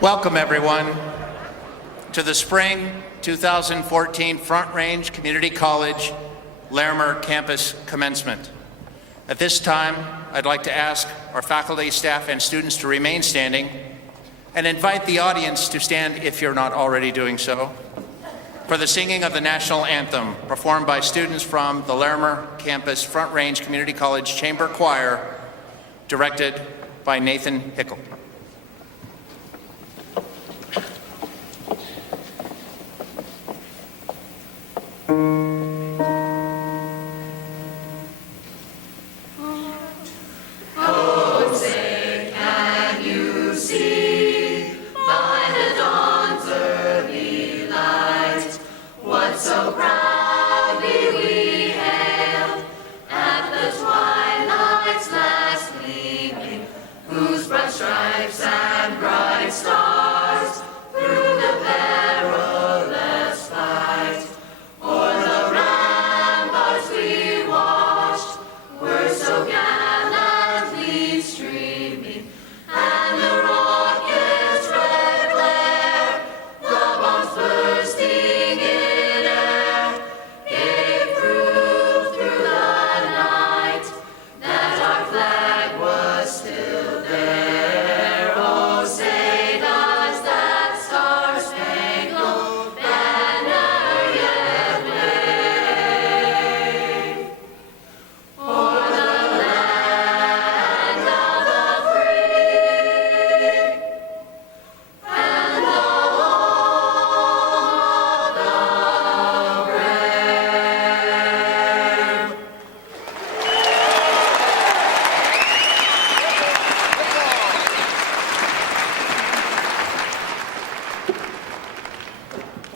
Welcome, everyone, to the Spring 2014 Front Range Community College Larimer Campus Commencement. At this time, I'd like to ask our faculty, staff, and students to remain standing and invite the audience to stand if you're not already doing so for the singing of the national anthem performed by students from the Larimer Campus Front Range Community College Chamber Choir, directed by Nathan Hickel.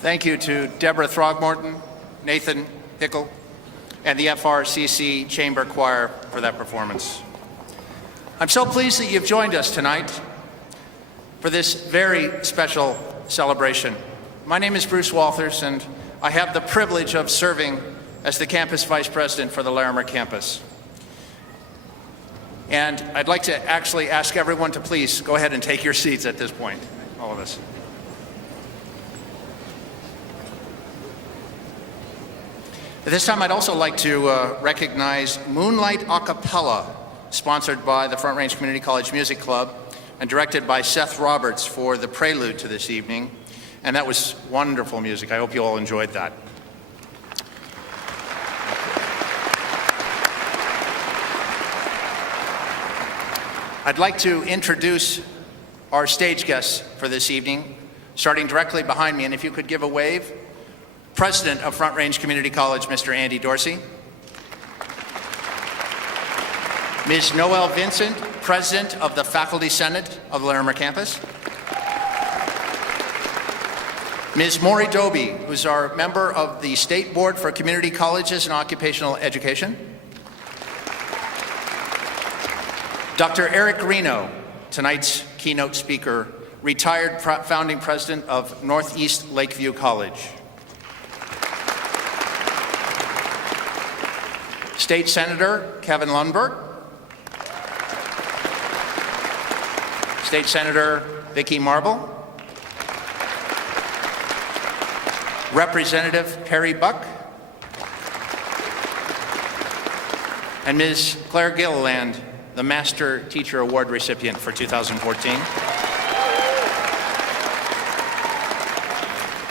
Thank you to Deborah Throgmorton, Nathan Hickel, and the FRCC Chamber Choir for that performance. I'm so pleased that you've joined us tonight for this very special celebration. My name is Bruce Walthers, and I have the privilege of serving as the campus vice president for the Larimer campus. And I'd like to actually ask everyone to please go ahead and take your seats at this point, all of us. At this time, I'd also like to recognize Moonlight A Cappella, sponsored by the Front Range Community College Music Club and directed by Seth Roberts for the prelude to this evening. And that was wonderful music. I hope you all enjoyed that. I'd like to introduce our stage guests for this evening, starting directly behind me, and if you could give a wave. President of Front Range Community College, Mr. Andy Dorsey. Ms. Noelle Vincent, President of the Faculty Senate of the Larimer campus. Ms. Maury Doby, who's our member of the State Board for Community Colleges and Occupational Education. Dr. Eric Reno, tonight's keynote speaker, retired founding president of Northeast Lakeview College. State Senator Kevin Lundberg. State Senator Vicki Marble. Representative Perry Buck. And Ms. Claire Gilliland, the Master Teacher Award recipient for 2014.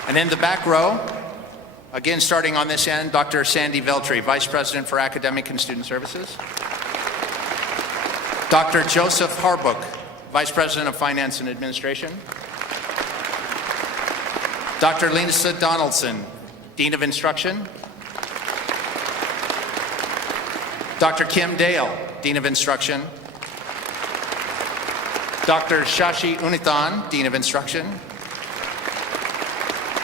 And in the back row, again, starting on this end, Dr. Sandy Veltri, Vice President for Academic and Student Services. Dr. Joseph Harbook, Vice President of Finance and Administration. Dr. Lisa Donaldson, Dean of Instruction. Dr. Kim Dale, Dean of Instruction. Dr. Shashi Unithan, Dean of Instruction.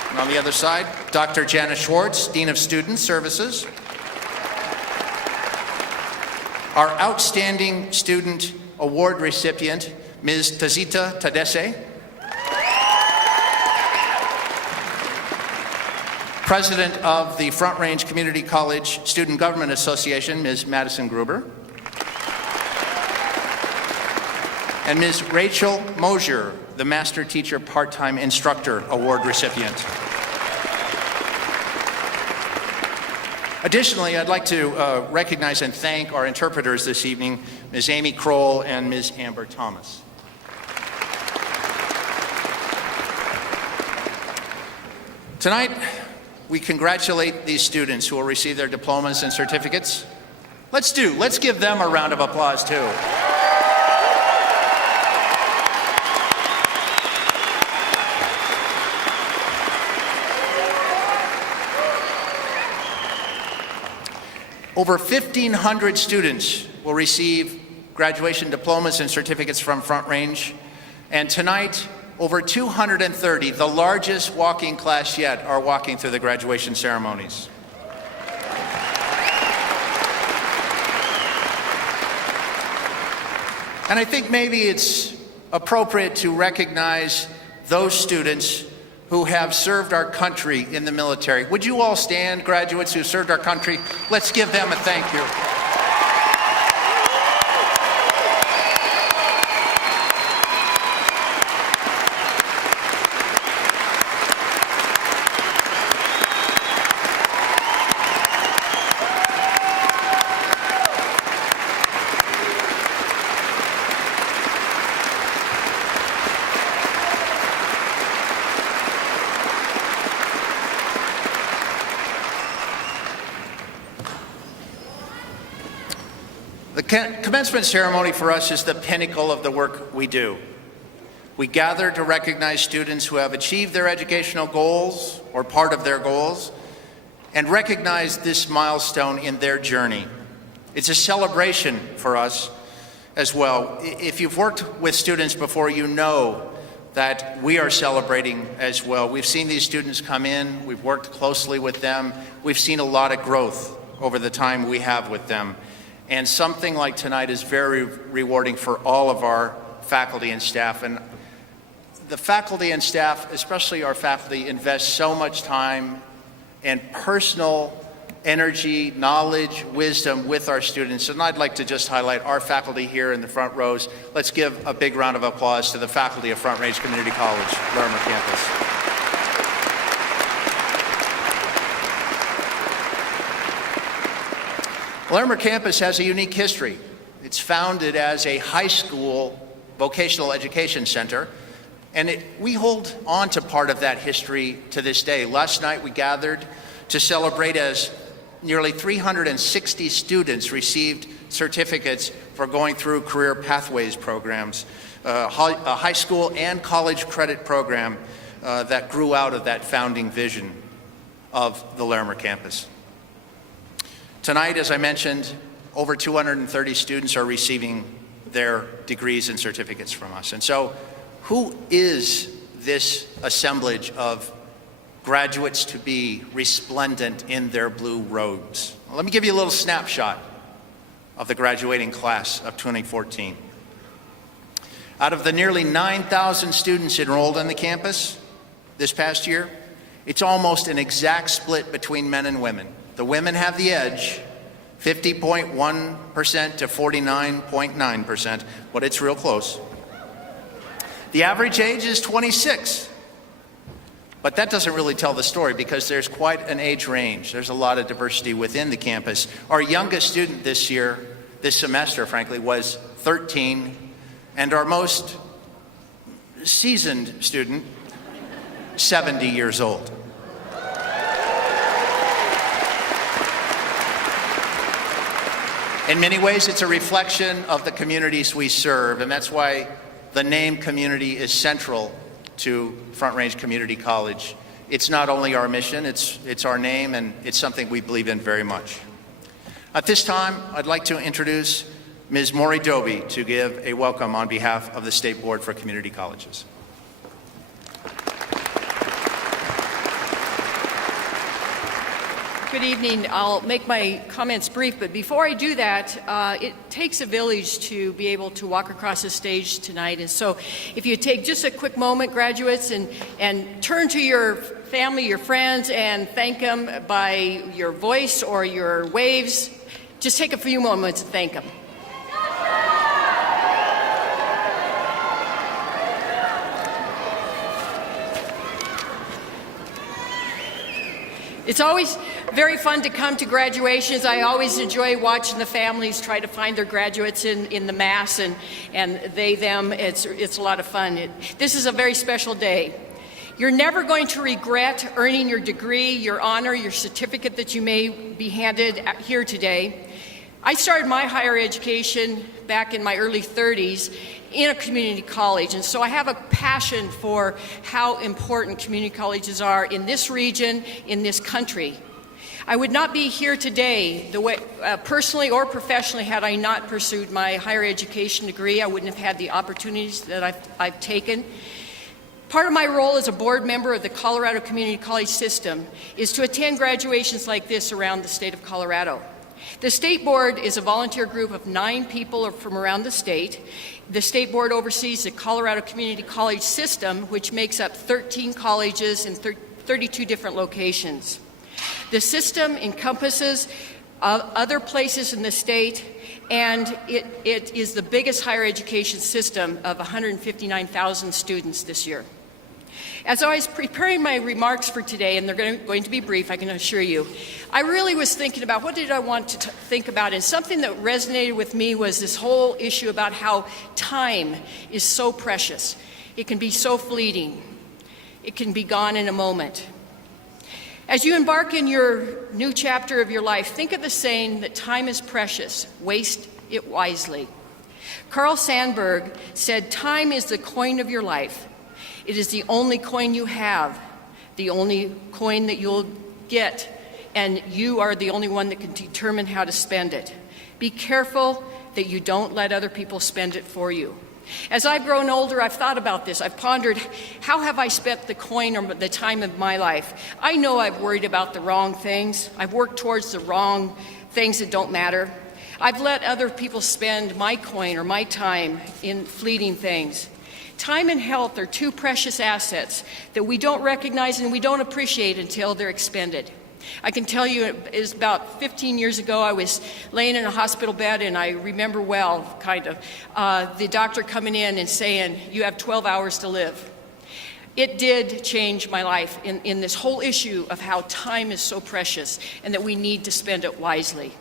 And on the other side, Dr. Janice Schwartz, Dean of Student Services. Our Outstanding Student Award recipient, Ms. Tazita Tadesse. President of the Front Range Community College Student Government Association, Ms. Madison Gruber. And Ms. Rachel Mosier, the Master Teacher Part-Time Instructor Award recipient. Additionally, I'd like to recognize and thank our interpreters this evening, Ms. Amy Kroll and Ms. Amber Thomas. Tonight, we congratulate these students who will receive their diplomas and certificates. Let's give them a round of applause too. Over 1,500 students will receive graduation diplomas and certificates from Front Range. And tonight, over 230, the largest walking class yet, are walking through the graduation ceremonies. And I think maybe it's appropriate to recognize those students who have served our country in the military. Would you all stand, graduates who served our country? Let's give them a thank you. The commencement ceremony for us is the pinnacle of the work we do. We gather to recognize students who have achieved their educational goals or part of their goals and recognize this milestone in their journey. It's a celebration for us as well. If you've worked with students before, you know that we are celebrating as well. We've seen these students come in, we've worked closely with them, we've seen a lot of growth over the time we have with them. And something like tonight is very rewarding for all of our faculty and staff. And the faculty and staff, especially our faculty, invest so much time and personal energy, knowledge, wisdom with our students. And I'd like to just highlight our faculty here in the front rows. Let's give a big round of applause to the faculty of Front Range Community College, Larimer campus. Larimer campus has a unique history. It's founded as a high school vocational education center, and we hold on to part of that history to this day. Last night we gathered to celebrate as nearly 360 students received certificates for going through career pathways programs, a high school and college credit program that grew out of that founding vision of the Larimer campus. Tonight, as I mentioned, over 230 students are receiving their degrees and certificates from us. And so, who is this assemblage of graduates to be resplendent in their blue robes? Well, let me give you a little snapshot of the graduating class of 2014. Out of the nearly 9,000 students enrolled on the campus this past year, it's almost an exact split between men and women. The women have the edge, 50.1% to 49.9%, but it's real close. The average age is 26, but that doesn't really tell the story because there's quite an age range. There's a lot of diversity within the campus. Our youngest student this semester, frankly, was 13, and our most seasoned student, 70 years old. In many ways, it's a reflection of the communities we serve, and that's why the name community is central to Front Range Community College. It's not only our mission, it's our name, and it's something we believe in very much. At this time, I'd like to introduce Ms. Maury Doby to give a welcome on behalf of the State Board for Community Colleges. Good evening. I'll make my comments brief, but before I do that, it takes a village to be able to walk across the stage tonight. And so if you take just a quick moment, graduates, and turn to your family, your friends, and thank them by your voice or your waves, just take a few moments to thank them. It's always very fun to come to graduations. I always enjoy watching the families try to find their graduates in the mass and they, them. It's a lot of fun. This is a very special day. You're never going to regret earning your degree, your honor, your certificate that you may be handed here today. I started my higher education back in my early 30s in a community college, and so I have a passion for how important community colleges are in this region, in this country. I would not be here today, personally or professionally, had I not pursued my higher education degree. I wouldn't have had the opportunities that I've taken. Part of my role as a board member of the Colorado Community College system is to attend graduations like this around the state of Colorado. The state board is a volunteer group of 9 people from around the state. The state board oversees the Colorado Community College system, which makes up 13 colleges in 32 different locations. The system encompasses other places in the state, and it is the biggest higher education system of 159,000 students this year. As I was preparing my remarks for today, and they're going to be brief, I can assure you, I really was thinking about what did I want to think about, and something that resonated with me was this whole issue about how time is so precious. It can be so fleeting. It can be gone in a moment. As you embark in your new chapter of your life, think of the saying that time is precious, waste it wisely. Carl Sandburg said, "Time is the coin of your life. It is the only coin you have, the only coin that you'll get, and you are the only one that can determine how to spend it. Be careful that you don't let other people spend it for you." As I've grown older, I've thought about this. I've pondered, how have I spent the coin or the time of my life? I know I've worried about the wrong things. I've worked towards the wrong things that don't matter. I've let other people spend my coin or my time in fleeting things. Time and health are 2 precious assets that we don't recognize and we don't appreciate until they're expended. I can tell you it was about 15 years ago. I was laying in a hospital bed, and I remember well, kind of, the doctor coming in and saying, "You have 12 hours to live." It did change my life in this whole issue of how time is so precious and that we need to spend it wisely.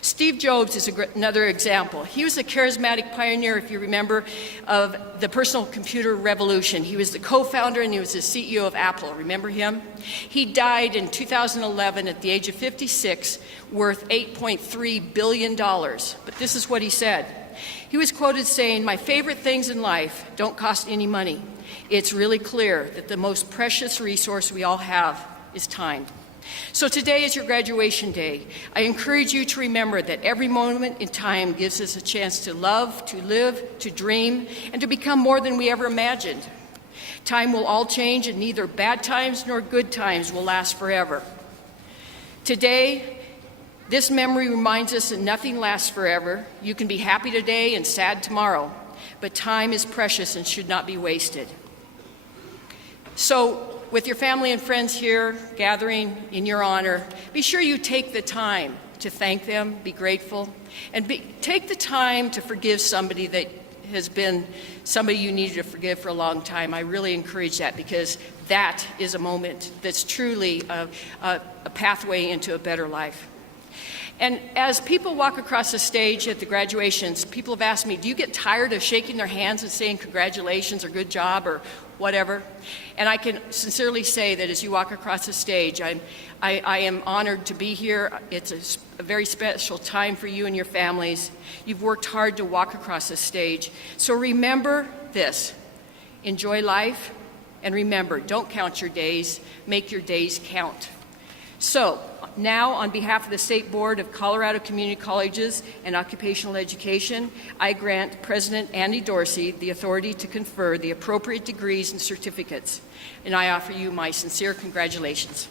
Steve Jobs is another example. He was a charismatic pioneer, if you remember, of the personal computer revolution. He was the co-founder and he was the CEO of Apple. Remember him? He died in 2011 at the age of 56, worth $8.3 billion. But this is what he said. He was quoted saying, "My favorite things in life don't cost any money. It's really clear that the most precious resource we all have is time." So today is your graduation day. I encourage you to remember that every moment in time gives us a chance to love, to live, to dream, and to become more than we ever imagined. Time will all change, and neither bad times nor good times will last forever. Today, this memory reminds us that nothing lasts forever. You can be happy today and sad tomorrow, but time is precious and should not be wasted. So, with your family and friends here gathering in your honor, be sure you take the time to thank them, be grateful, and take the time to forgive somebody that has been somebody you needed to forgive for a long time. I really encourage that, because that is a moment that's truly a pathway into a better life. And as people walk across the stage at the graduations, people have asked me, do you get tired of shaking their hands and saying congratulations or good job or whatever? And I can sincerely say that as you walk across the stage, I am honored to be here. It's a very special time for you and your families. You've worked hard to walk across the stage. So remember this: enjoy life, and remember, don't count your days, make your days count. So now, on behalf of the State Board of Colorado Community Colleges and Occupational Education, I grant President Andy Dorsey the authority to confer the appropriate degrees and certificates, and I offer you my sincere congratulations.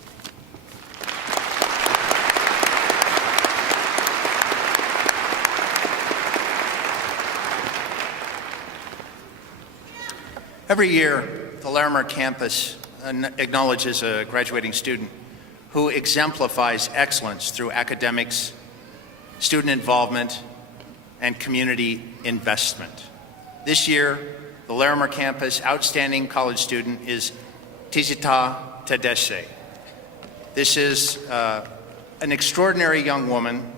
Every year, the Larimer campus acknowledges a graduating student who exemplifies excellence through academics, student involvement, and community investment. This year, the Larimer campus outstanding college student is Tizita Tedeshe. This is an extraordinary young woman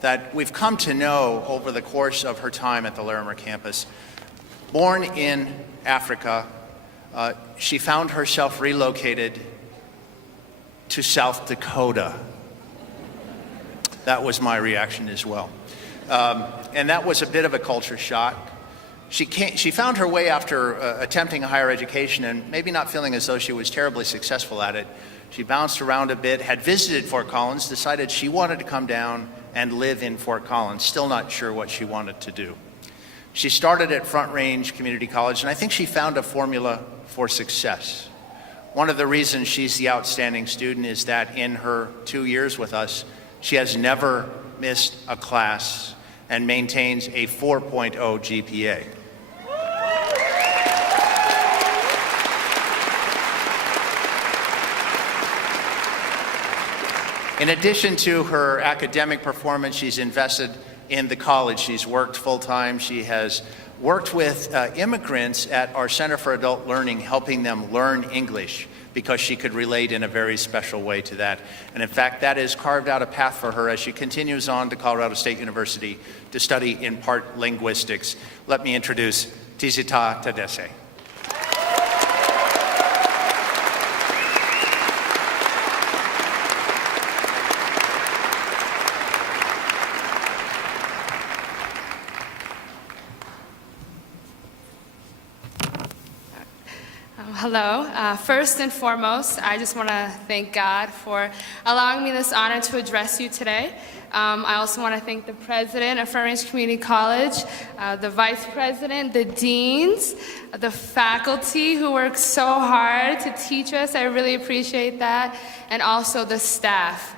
that we've come to know over the course of her time at the Larimer campus. Born in Africa, she found herself relocated to South Dakota. That was my reaction as well. And that was a bit of a culture shock. She found her way after attempting a higher education and maybe not feeling as though she was terribly successful at it. She bounced around a bit, had visited Fort Collins, decided she wanted to come down and live in Fort Collins, still not sure what she wanted to do. She started at Front Range Community College, and I think she found a formula for success. One of the reasons she's the outstanding student is that in her 2 years with us, she has never missed a class and maintains a 4.0 GPA. In addition to her academic performance, she's invested in the college. She's worked full-time. She has worked with immigrants at our Center for Adult Learning, helping them learn English because she could relate in a very special way to that. And in fact, that has carved out a path for her as she continues on to Colorado State University to study in part linguistics. Let me introduce Tizita Tadesse. Hello. First and foremost, I just want to thank God for allowing me this honor to address you today. I also want to thank the president of Front Range Community College, the vice president, the deans, the faculty who work so hard to teach us. I really appreciate that. And also the staff.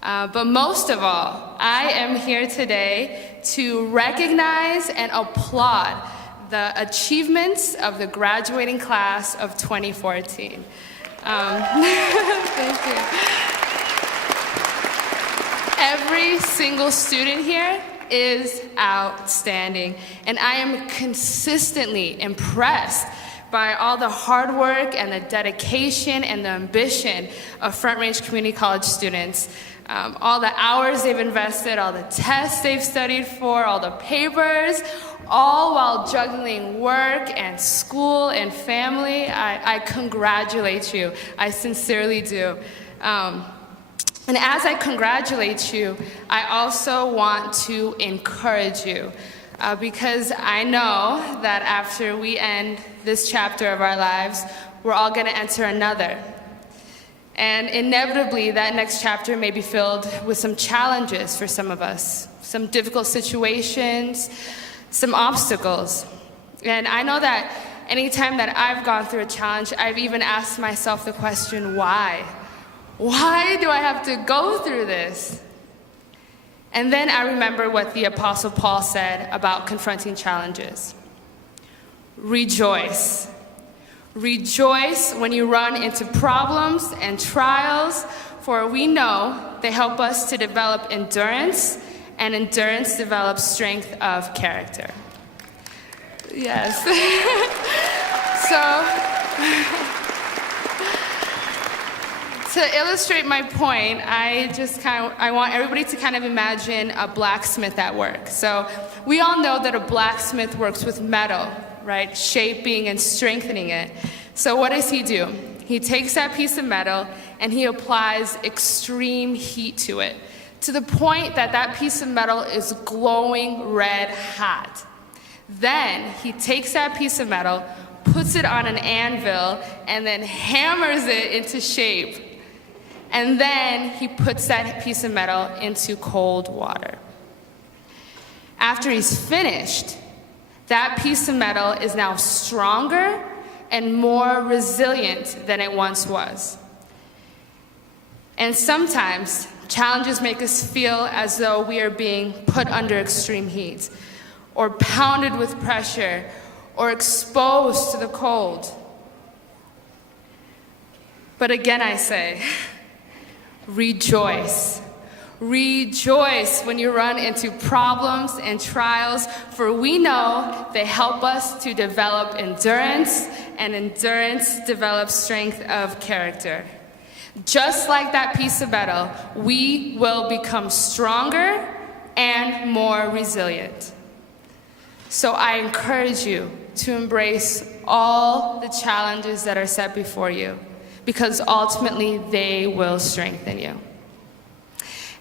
But most of all, I am here today to recognize and applaud the achievements of the graduating class of 2014. Thank you. Every single student here is outstanding, and I am consistently impressed by all the hard work and the dedication and the ambition of Front Range Community College students. All the hours they've invested, all the tests they've studied for, all the papers, all while juggling work and school and family. I congratulate you. I sincerely do. And as I congratulate you, I also want to encourage you because I know that after we end this chapter of our lives, we're all going to enter another. And inevitably, that next chapter may be filled with some challenges for some of us, some difficult situations, some obstacles. And I know that anytime that I've gone through a challenge, I've even asked myself the question, why? Why do I have to go through this? And then I remember what the Apostle Paul said about confronting challenges. Rejoice. Rejoice when you run into problems and trials, for we know they help us to develop endurance, and endurance develops strength of character. Yes. To illustrate my point, I want everybody to kind of imagine a blacksmith at work. So we all know that a blacksmith works with metal, right? Shaping and strengthening it. So what does he do? He takes that piece of metal and he applies extreme heat to it, to the point that that piece of metal is glowing red hot. Then he takes that piece of metal, puts it on an anvil, and then hammers it into shape. And then he puts that piece of metal into cold water. After he's finished, that piece of metal is now stronger and more resilient than it once was. And sometimes, challenges make us feel as though we are being put under extreme heat, or pounded with pressure, or exposed to the cold. But again I say, rejoice. Rejoice when you run into problems and trials, for we know they help us to develop endurance, and endurance develops strength of character. Just like that piece of metal, we will become stronger and more resilient. So I encourage you to embrace all the challenges that are set before you, because ultimately they will strengthen you.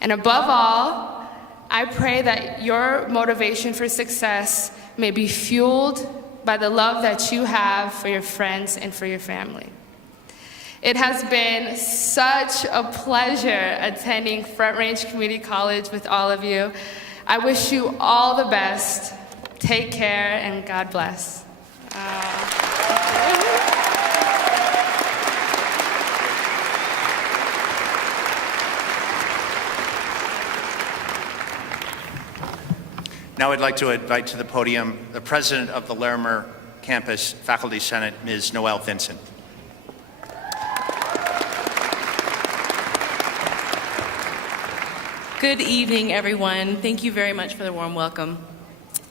And above all, I pray that your motivation for success may be fueled by the love that you have for your friends and for your family. It has been such a pleasure attending Front Range Community College with all of you. I wish you all the best. Take care, and God bless. Now I'd like to invite to the podium the president of the Larimer Campus Faculty Senate, Ms. Noelle Vincent. Good evening, everyone. Thank you very much for the warm welcome.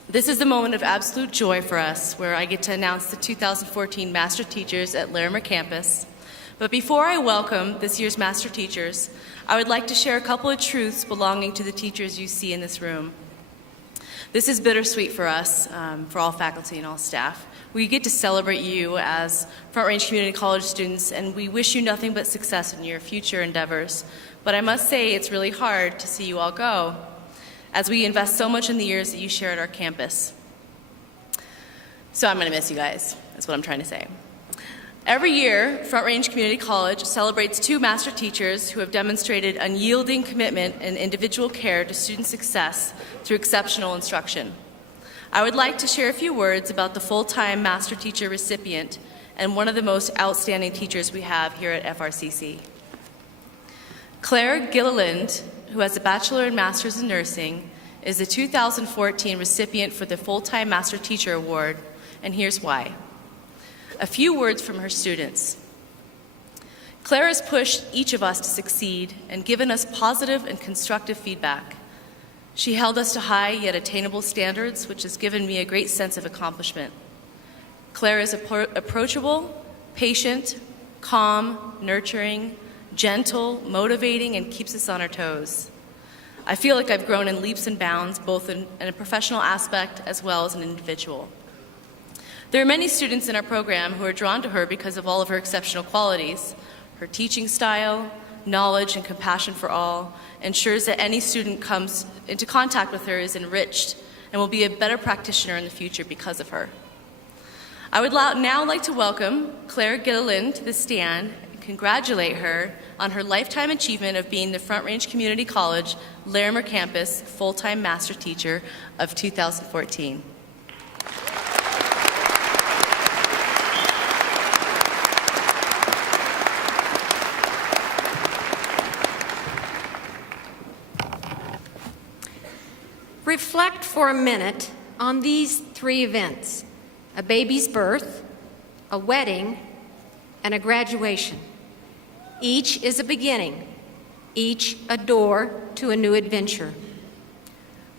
This is a moment of absolute joy for us, where I get to announce the 2014 Master Teachers at Larimer Campus. But before I welcome this year's Master Teachers, I would like to share a couple of truths belonging to the teachers you see in this room. This is bittersweet for us, for all faculty and all staff. We get to celebrate you as Front Range Community College students, and we wish you nothing but success in your future endeavors. But I must say, it's really hard to see you all go, as we invest so much in the years that you share at our campus. So I'm going to miss you guys. That's what I'm trying to say. Every year, Front Range Community College celebrates 2 master teachers who have demonstrated unyielding commitment and individual care to student success through exceptional instruction. I would like to share a few words about the full-time master teacher recipient and one of the most outstanding teachers we have here at FRCC. Claire Gilliland, who has a bachelor and master's in nursing, is the 2014 recipient for the Full-Time Master Teacher Award, and here's why. A few words from her students. Claire has pushed each of us to succeed and given us positive and constructive feedback. She held us to high yet attainable standards, which has given me a great sense of accomplishment. Claire is approachable, patient, calm, nurturing, gentle, motivating, and keeps us on our toes. I feel like I've grown in leaps and bounds, both in a professional aspect as well as an individual. There are many students in our program who are drawn to her because of all of her exceptional qualities. Her teaching style, knowledge, and compassion for all ensures that any student comes into contact with her is enriched and will be a better practitioner in the future because of her. I would now like to welcome Claire Gilliland to the stand and congratulate her on her lifetime achievement of being the Front Range Community College Larimer Campus Full-Time Master Teacher of 2014. Reflect for a minute on these 3 events: a baby's birth, a wedding, and a graduation. Each is a beginning, each a door to a new adventure.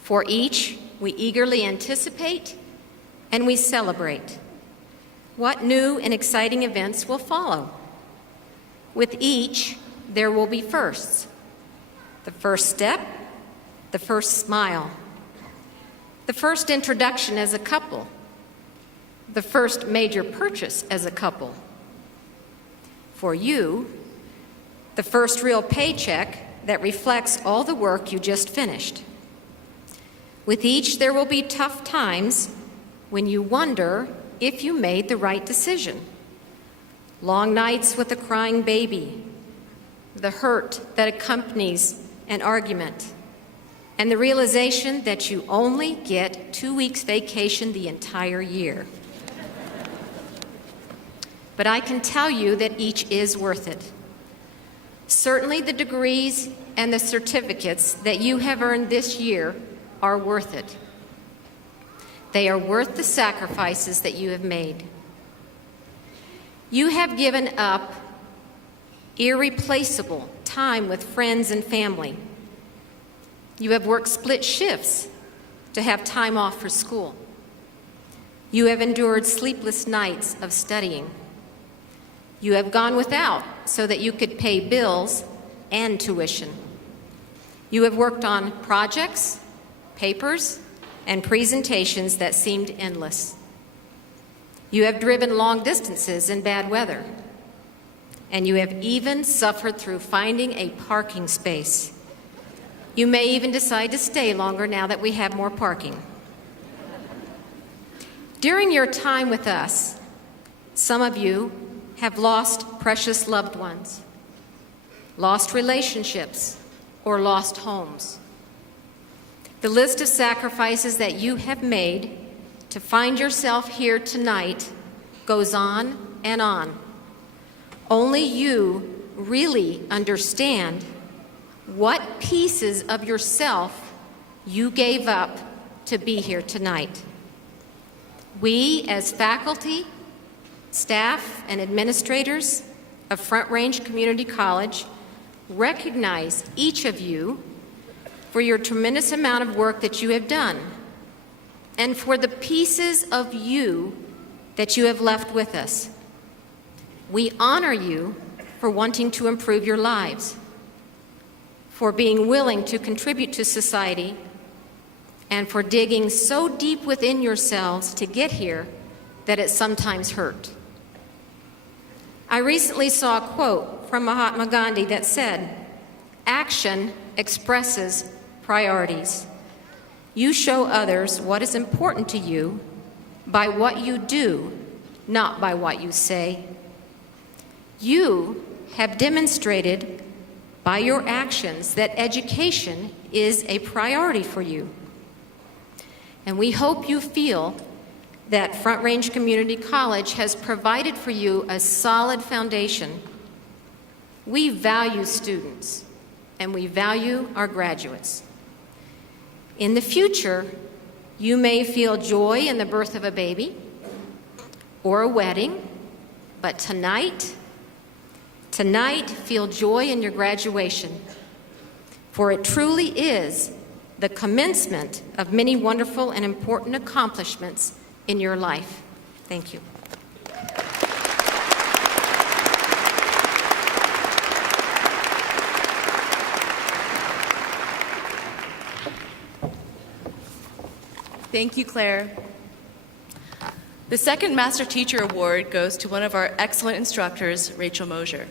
For each, we eagerly anticipate and we celebrate. What new and exciting events will follow? With each, there will be firsts. The first step, the first smile, the first introduction as a couple, the first major purchase as a couple. For you, the first real paycheck that reflects all the work you just finished. With each, there will be tough times when you wonder if you made the right decision. Long nights with a crying baby, the hurt that accompanies an argument, and the realization that you only get 2 weeks vacation the entire year. But I can tell you that each is worth it. Certainly the degrees and the certificates that you have earned this year are worth it. They are worth the sacrifices that you have made. You have given up irreplaceable time with friends and family. You have worked split shifts to have time off for school. You have endured sleepless nights of studying. You have gone without so that you could pay bills and tuition. You have worked on projects, papers, and presentations that seemed endless. You have driven long distances in bad weather. And you have even suffered through finding a parking space. You may even decide to stay longer now that we have more parking. During your time with us, some of you have lost precious loved ones, lost relationships, or lost homes. The list of sacrifices that you have made to find yourself here tonight goes on and on. Only you really understand what pieces of yourself you gave up to be here tonight. We, as faculty, staff, and administrators of Front Range Community College, recognize each of you for your tremendous amount of work that you have done and for the pieces of you that you have left with us. We honor you for wanting to improve your lives, for being willing to contribute to society, and for digging so deep within yourselves to get here that it sometimes hurt. I recently saw a quote from Mahatma Gandhi that said, "Action expresses priorities. You show others what is important to you by what you do, not by what you say." You have demonstrated by your actions that education is a priority for you. And we hope you feel that Front Range Community College has provided for you a solid foundation. We value students, and we value our graduates. In the future, you may feel joy in the birth of a baby or a wedding, but tonight, feel joy in your graduation, for it truly is the commencement of many wonderful and important accomplishments in your life. Thank you. Thank you, Claire. The second Master Teacher Award goes to one of our excellent instructors, Rachel Mosier,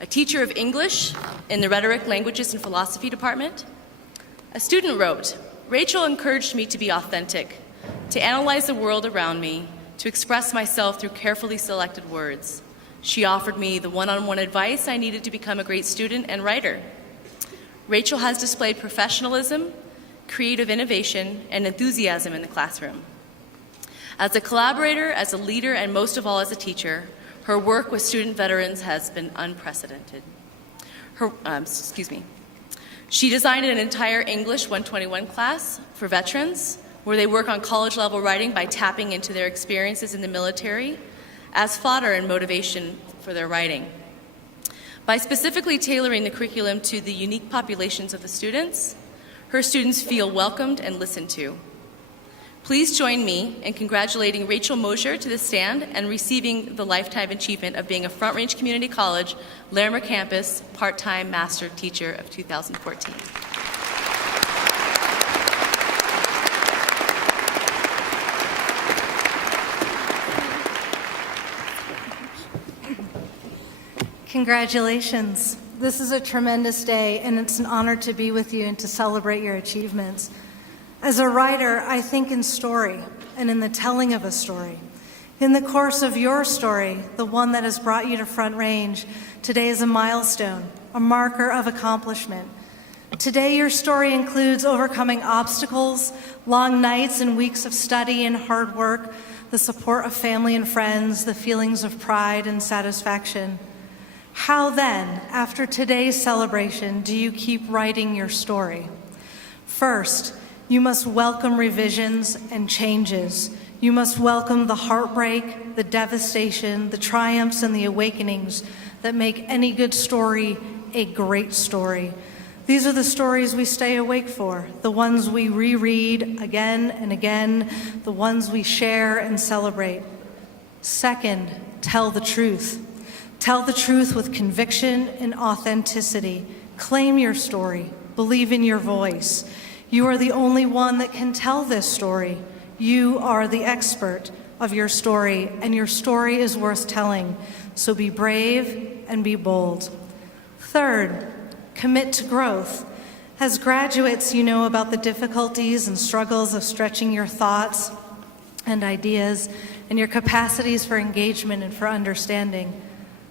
a teacher of English in the Rhetoric, Languages, and Philosophy Department. A student wrote, "Rachel encouraged me to be authentic, to analyze the world around me, to express myself through carefully selected words. She offered me the one-on-one advice I needed to become a great student and writer." Rachel has displayed professionalism, creative innovation, and enthusiasm in the classroom. As a collaborator, as a leader, and most of all as a teacher, her work with student veterans has been unprecedented. She designed an entire English 121 class for veterans, where they work on college-level writing by tapping into their experiences in the military as fodder and motivation for their writing. By specifically tailoring the curriculum to the unique populations of the students, her students feel welcomed and listened to. Please join me in congratulating Rachel Mosier to the stand and receiving the Lifetime Achievement of being a Front Range Community College, Larimer Campus, Part-Time Master Teacher of 2014. Congratulations. This is a tremendous day, and it's an honor to be with you and to celebrate your achievements. As a writer, I think in story and in the telling of a story. In the course of your story, the one that has brought you to Front Range, today is a milestone, a marker of accomplishment. Today, your story includes overcoming obstacles, long nights and weeks of study and hard work, the support of family and friends, the feelings of pride and satisfaction. How then, after today's celebration, do you keep writing your story? First, you must welcome revisions and changes. You must welcome the heartbreak, the devastation, the triumphs, and the awakenings that make any good story a great story. These are the stories we stay awake for, the ones we reread again and again, the ones we share and celebrate. Second, tell the truth. Tell the truth with conviction and authenticity. Claim your story. Believe in your voice. You are the only one that can tell this story. You are the expert of your story, and your story is worth telling. So be brave and be bold. Third, commit to growth. As graduates, you know about the difficulties and struggles of stretching your thoughts and ideas and your capacities for engagement and for understanding.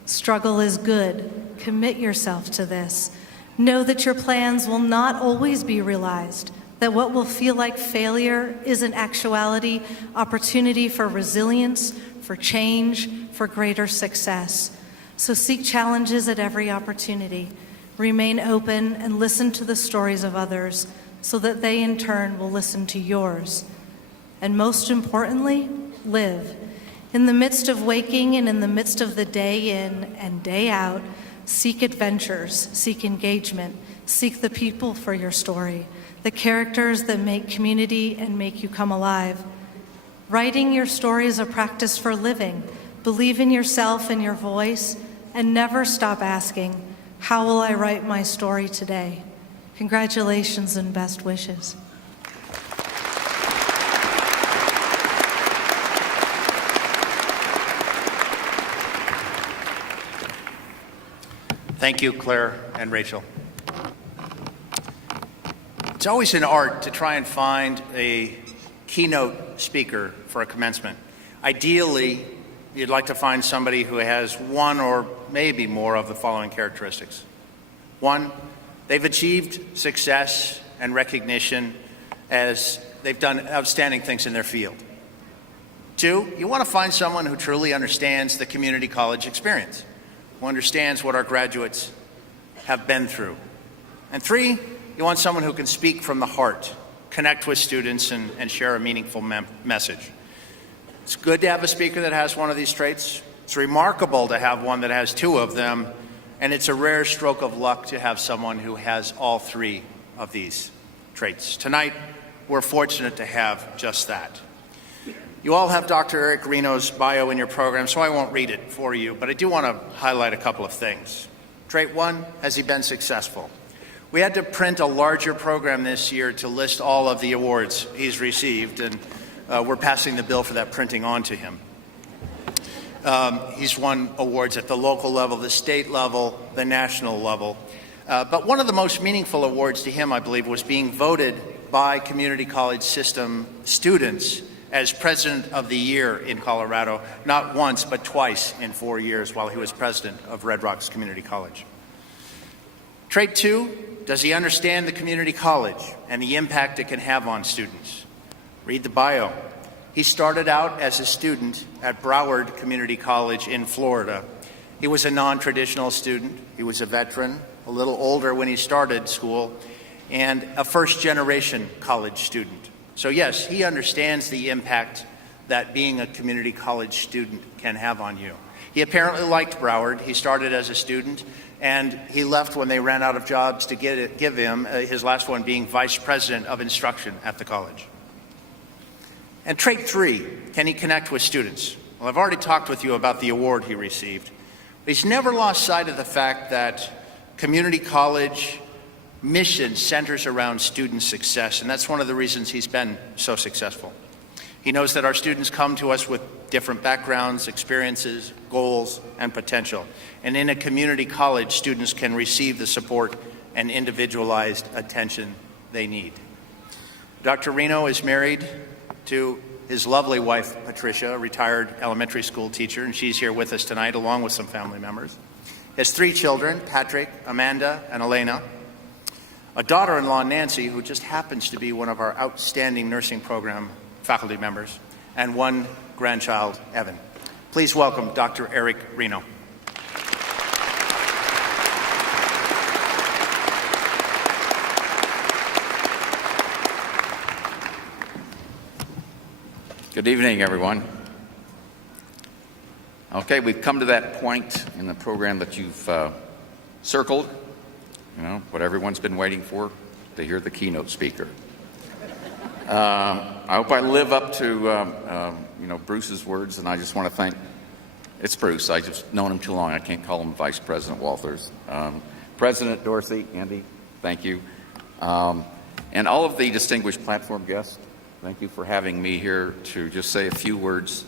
Struggle is good. Commit yourself to this. Know that your plans will not always be realized, that what will feel like failure is in actuality opportunity for resilience, for change, for greater success. So seek challenges at every opportunity. Remain open and listen to the stories of others so that they in turn will listen to yours. And most importantly, live. In the midst of waking and in the midst of the day in and day out, seek adventures, seek engagement, seek the people for your story, the characters that make community and make you come alive. Writing your story is a practice for living. Believe in yourself and your voice, and never stop asking, how will I write my story today? Congratulations and best wishes. Thank you, Claire and Rachel. It's always an art to try and find a keynote speaker for a commencement. Ideally, you'd like to find somebody who has one or maybe more of the following characteristics. One, they've achieved success and recognition as they've done outstanding things in their field. Two, you want to find someone who truly understands the community college experience, who understands what our graduates have been through. And three, you want someone who can speak from the heart, connect with students, and share a meaningful message. It's good to have a speaker that has one of these traits. It's remarkable to have one that has two of them, and it's a rare stroke of luck to have someone who has all three of these traits. Tonight, we're fortunate to have just that. You all have Dr. Eric Reno's bio in your program, so I won't read it for you, but I do want to highlight a couple of things. Trait one, has he been successful? We had to print a larger program this year to list all of the awards he's received, and we're passing the bill for that printing on to him. He's won awards at the local level, the state level, the national level. But one of the most meaningful awards to him, I believe, was being voted by community college system students as President of the Year in Colorado, not once, but twice in 4 years while he was president of Red Rocks Community College. Trait two, does he understand the community college and the impact it can have on students? Read the bio. He started out as a student at Broward Community College in Florida. He was a non-traditional student. He was a veteran, a little older when he started school, and a first-generation college student. So yes, he understands the impact that being a community college student can have on you. He apparently liked Broward. He started as a student, and he left when they ran out of jobs to give him, his last one being vice president of instruction at the college. And trait three, can he connect with students? Well, I've already talked with you about the award he received. But he's never lost sight of the fact that community college mission centers around student success, and that's one of the reasons he's been so successful. He knows that our students come to us with different backgrounds, experiences, goals, and potential. And in a community college, students can receive the support and individualized attention they need. Dr. Reno is married to his lovely wife, Patricia, a retired elementary school teacher, and she's here with us tonight along with some family members. He has 3 children, Patrick, Amanda, and Elena. A daughter-in-law, Nancy, who just happens to be one of our outstanding nursing program faculty members, and 1 grandchild, Evan. Please welcome Dr. Eric Reno. Good evening, everyone. Okay, we've come to that point in the program that you've circled, you know, what everyone's been waiting for, to hear the keynote speaker. I hope I live up to, Bruce's words, and I just want to thank It's Bruce. I've just known him too long. I can't call him Vice President Walters. President Dorsey, Andy, thank you. And all of the distinguished platform guests, thank you for having me here to just say a few words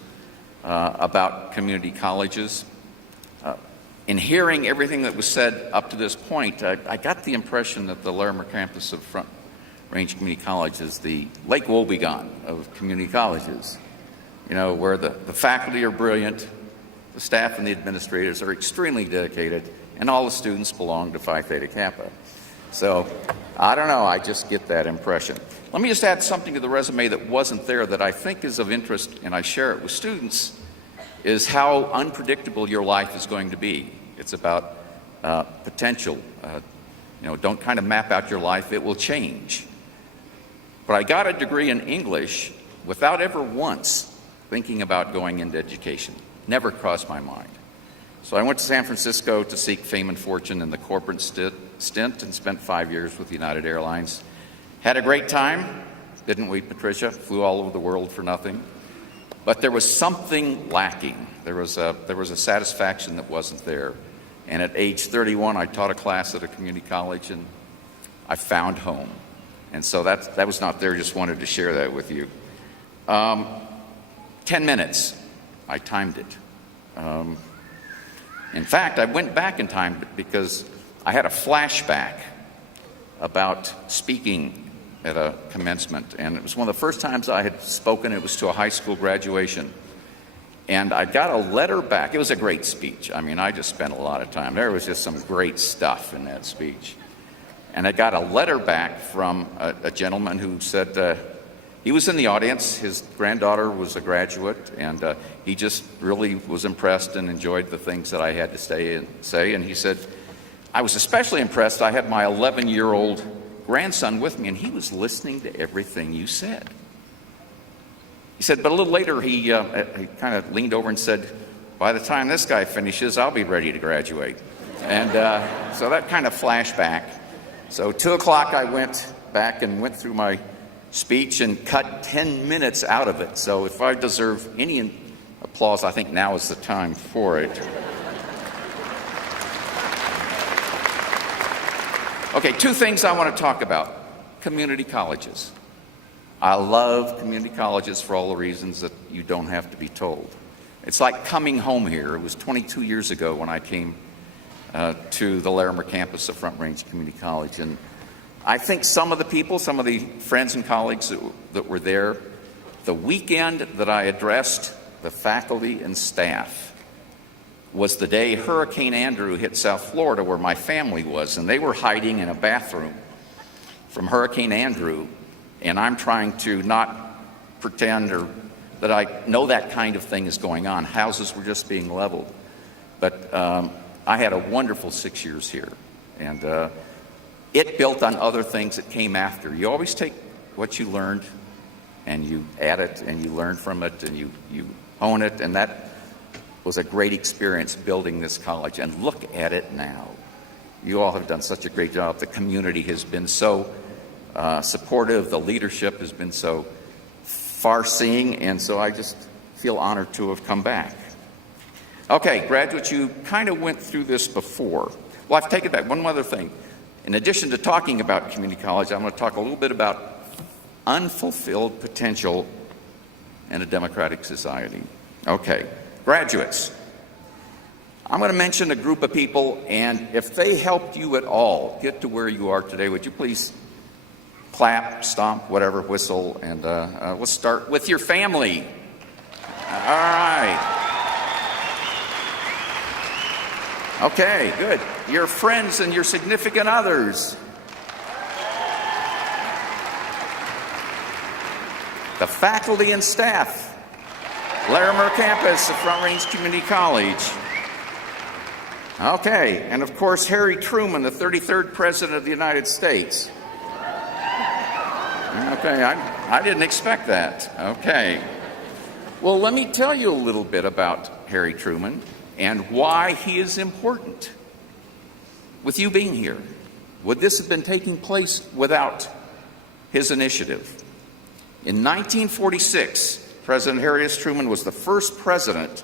about community colleges. In hearing everything that was said up to this point, I got the impression that the Larimer campus of Front Range Community College is the Lake Wobegon of community colleges, you know, where the faculty are brilliant, the staff and the administrators are extremely dedicated, and all the students belong to Phi Theta Kappa. So, I don't know, I just get that impression. Let me just add something to the resume that wasn't there that I think is of interest, and I share it with students, is how unpredictable your life is going to be. It's about potential. You know, don't kind of map out your life, it will change. But I got a degree in English without ever once thinking about going into education. Never crossed my mind. So I went to San Francisco to seek fame and fortune in the corporate stint and spent 5 years with United Airlines. Had a great time, didn't we, Patricia? Flew all over the world for nothing. But there was something lacking. There was a satisfaction that wasn't there. And at age 31, I taught a class at a community college, and I found home. And so that was not there, just wanted to share that with you. 10 minutes, I timed it. In fact, I went back in time because I had a flashback about speaking at a commencement, and it was one of the first times I had spoken. It was to a high school graduation, and I got a letter back. It was a great speech. I mean, I just spent a lot of time. There was just some great stuff in that speech. And I got a letter back from a gentleman who said he was in the audience. His granddaughter was a graduate, and he just really was impressed and enjoyed the things that I had to say. And he said, I was especially impressed. I had my 11-year-old grandson with me, and he was listening to everything you said. He said, but a little later, he kind of leaned over and said, by the time this guy finishes, I'll be ready to graduate. And so that kind of flashback. So 2 o'clock, I went back and went through my speech and cut 10 minutes out of it. So if I deserve any applause, I think now is the time for it. Okay, 2 things I want to talk about. Community colleges. I love community colleges for all the reasons that you don't have to be told. It's like coming home here. It was 22 years ago when I came to the Larimer campus of Front Range Community College. And I think some of the people, some of the friends and colleagues that were there, the weekend that I addressed the faculty and staff was the day Hurricane Andrew hit South Florida, where my family was, and they were hiding in a bathroom from Hurricane Andrew, and I'm trying to not pretend or that I know that kind of thing is going on. Houses were just being leveled. But I had a wonderful 6 years here, and it built on other things that came after. You always take what you learned and you add it and you learn from it and you own it, and that was a great experience building this college. And look at it now. You all have done such a great job. The community has been so supportive. The leadership has been so far-seeing, and so I just feel honored to have come back. Okay, graduates, you kind of went through this before. Well, I've taken back one other thing. In addition to talking about community college, I'm going to talk a little bit about unfulfilled potential in a democratic society. Okay, graduates, I'm going to mention a group of people, and if they helped you at all get to where you are today, would you please clap, stomp, whatever, whistle, and we'll start with your family. All right. Okay, good. Your friends and your significant others. The faculty and staff, Larimer campus of Front Range Community College. Okay, and of course, Harry Truman, the 33rd President of the United States. Okay, I didn't expect that. Okay. Well, let me tell you a little bit about Harry Truman and why he is important. With you being here, would this have been taking place without his initiative? In 1946, President Harry S. Truman was the first president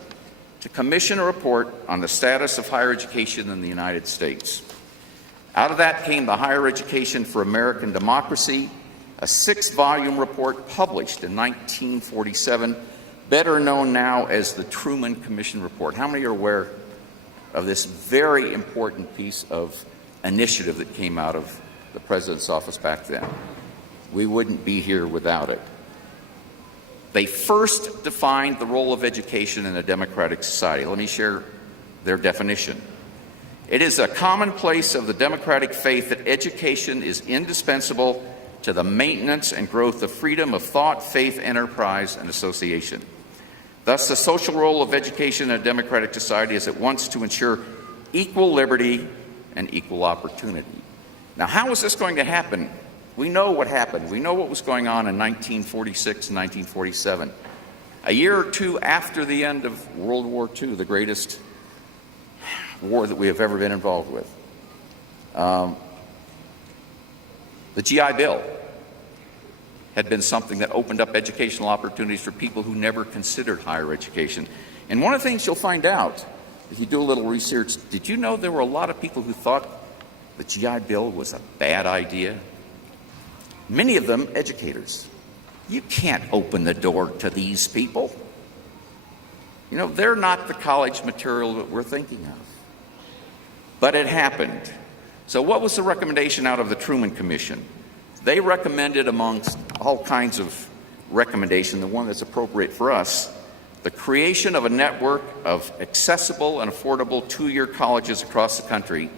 to commission a report on the status of higher education in the United States. Out of that came the Higher Education for American Democracy, a 6-volume report published in 1947, better known now as the Truman Commission Report. How many are aware of this very important piece of initiative that came out of the President's office back then? We wouldn't be here without it. They first defined the role of education in a democratic society. Let me share their definition. It is a commonplace of the democratic faith that education is indispensable to the maintenance and growth of freedom of thought, faith, enterprise, and association. Thus, the social role of education in a democratic society is at once to ensure equal liberty and equal opportunity. Now, how is this going to happen? We know what happened. We know what was going on in 1946 and 1947. A year or two after the end of World War II, the greatest war that we have ever been involved with, the GI Bill had been something that opened up educational opportunities for people who never considered higher education. And one of the things you'll find out, if you do a little research, did you know there were a lot of people who thought the GI Bill was a bad idea? Many of them educators. You can't open the door to these people. You know, they're not the college material that we're thinking of. But it happened. So what was the recommendation out of the Truman Commission? They recommended, amongst all kinds of recommendation, the one that's appropriate for us, the creation of a network of accessible and affordable two-year colleges across the country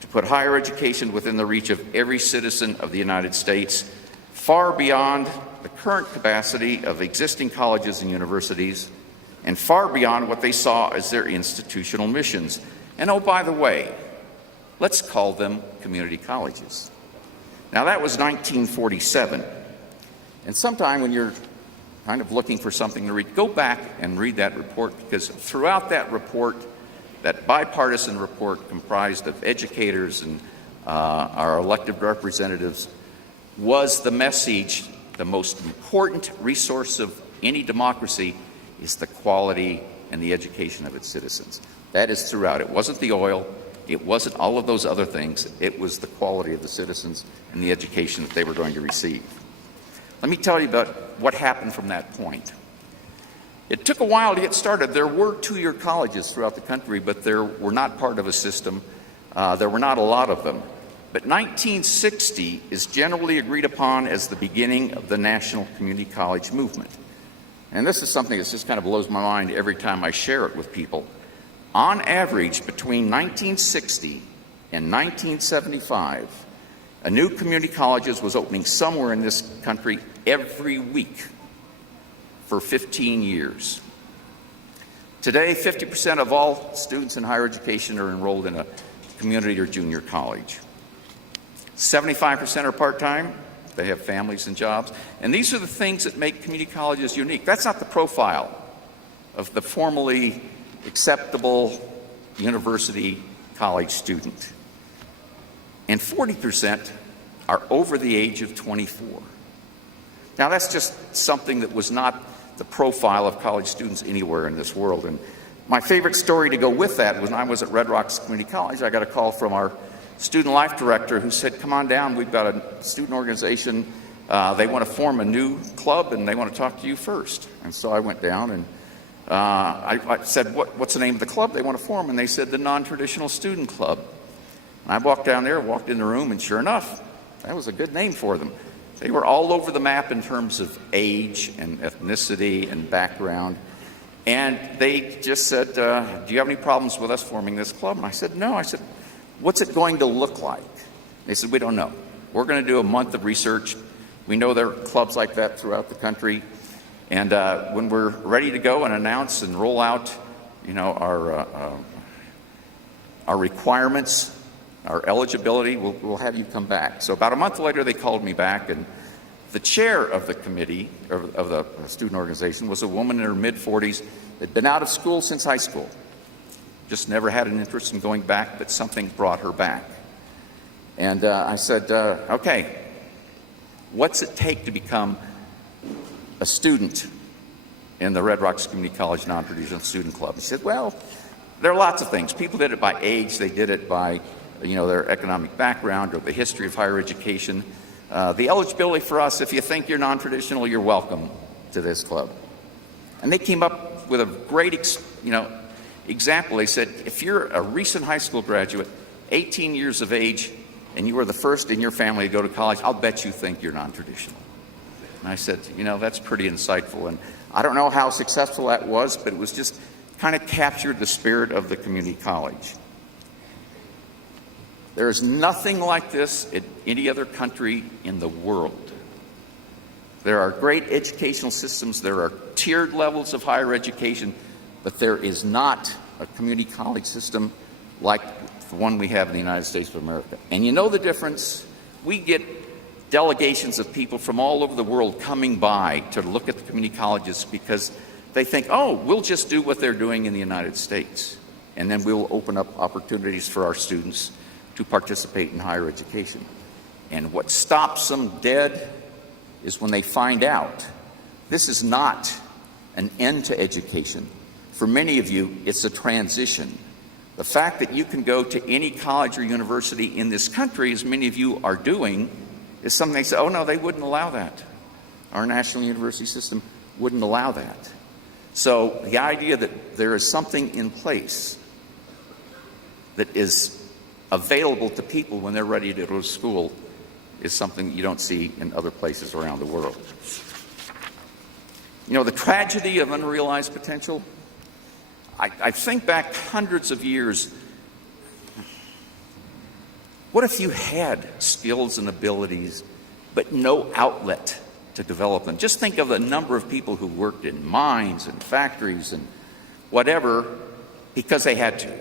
to put higher education within the reach of every citizen of the United States, far beyond the current capacity of existing colleges and universities, and far beyond what they saw as their institutional missions. And oh, by the way, let's call them community colleges. Now, that was 1947. And sometime when you're kind of looking for something to read, go back and read that report, because throughout that report, that bipartisan report comprised of educators and our elected representatives, was the message: the most important resource of any democracy is the quality and the education of its citizens. That is throughout. It wasn't the oil. It wasn't all of those other things. It was the quality of the citizens and the education that they were going to receive. Let me tell you about what happened from that point. It took a while to get started. There were two-year colleges throughout the country, but they were not part of a system. There were not a lot of them. But 1960 is generally agreed upon as the beginning of the national community college movement. And this is something that just kind of blows my mind every time I share it with people. On average, between 1960 and 1975, a new community colleges was opening somewhere in this country every week for 15 years. Today, 50% of all students in higher education are enrolled in a community or junior college. 75% are part-time. They have families and jobs. And these are the things that make community colleges unique. That's not the profile of the formally acceptable university college student. And 40% are over the age of 24. Now, that's just something that was not the profile of college students anywhere in this world. And my favorite story to go with that was when I was at Red Rocks Community College. I got a call from our student life director who said, "Come on down, we've got a student organization. They want to form a new club and they want to talk to you first." And so I went down and I said, what's the name of the club they want to form? And they said, the Non-Traditional Student Club. And I walked down there, walked in the room, and sure enough, that was a good name for them. They were all over the map in terms of age and ethnicity and background. And they just said, do you have any problems with us forming this club? And I said, no. I said, what's it going to look like? They said, we don't know. We're going to do a month of research. We know there are clubs like that throughout the country. And when we're ready to go and announce and roll out, our requirements, our eligibility, we'll have you come back. So about a month later, they called me back, and the chair of the committee, of the student organization, was a woman in her mid-40s. Had been out of school since high school. Just never had an interest in going back, but something brought her back. And I said, okay, what's it take to become a student in the Red Rocks Community College Non-Traditional Student Club. He said, well, there are lots of things. People did it by age. They did it by, their economic background or the history of higher education. The eligibility for us, if you think you're non-traditional, you're welcome to this club. And they came up with a great, example. They said, if you're a recent high school graduate, 18 years of age, and you were the first in your family to go to college, I'll bet you think you're non-traditional. And I said, that's pretty insightful. And I don't know how successful that was, but it was just kind of captured the spirit of the community college. There is nothing like this in any other country in the world. There are great educational systems, there are tiered levels of higher education, but there is not a community college system like the one we have in the United States of America. And you know the difference? We get delegations of people from all over the world coming by to look at the community colleges because they think, oh, we'll just do what they're doing in the United States. And then we'll open up opportunities for our students to participate in higher education. And what stops them dead is when they find out this is not an end to education. For many of you, it's a transition. The fact that you can go to any college or university in this country, as many of you are doing, is something they say, oh no, they wouldn't allow that. Our national university system wouldn't allow that. So the idea that there is something in place that is available to people when they're ready to go to school is something you don't see in other places around the world. The tragedy of unrealized potential, I think back hundreds of years. What if you had skills and abilities but no outlet to develop them? Just think of the number of people who worked in mines and factories and whatever because they had to.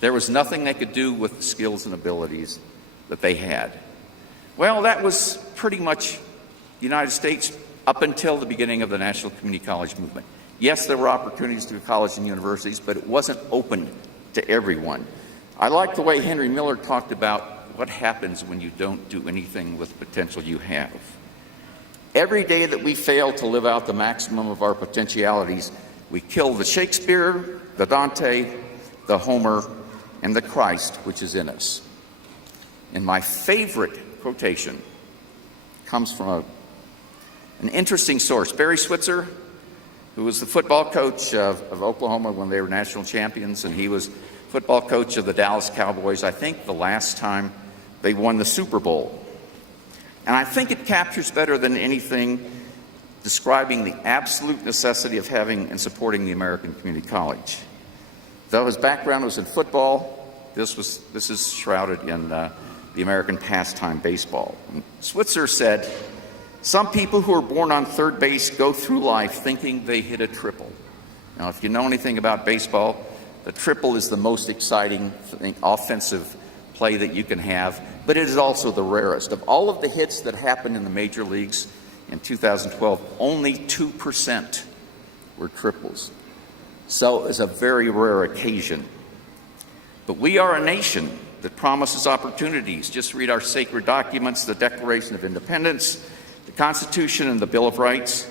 There was nothing they could do with the skills and abilities that they had. Well, that was pretty much the United States up until the beginning of the National Community College movement. Yes, there were opportunities through college and universities, but it wasn't open to everyone. I like the way Henry Miller talked about what happens when you don't do anything with the potential you have. Every day that we fail to live out the maximum of our potentialities, we kill the Shakespeare, the Dante, the Homer, and the Christ which is in us. And my favorite quotation comes from an interesting source. Barry Switzer, who was the football coach of Oklahoma when they were national champions, and he was football coach of the Dallas Cowboys, I think the last time they won the Super Bowl. And I think it captures better than anything describing the absolute necessity of having and supporting the American Community College. Though his background was in football, this is shrouded in the American pastime baseball. And Switzer said, some people who are born on third base go through life thinking they hit a triple. Now, if you know anything about baseball, the triple is the most exciting offensive play that you can have, but it is also the rarest. Of all of the hits that happened in the major leagues in 2012, only 2% were triples. So it's a very rare occasion. But we are a nation that promises opportunities. Just read our sacred documents, the Declaration of Independence, the Constitution, and the Bill of Rights.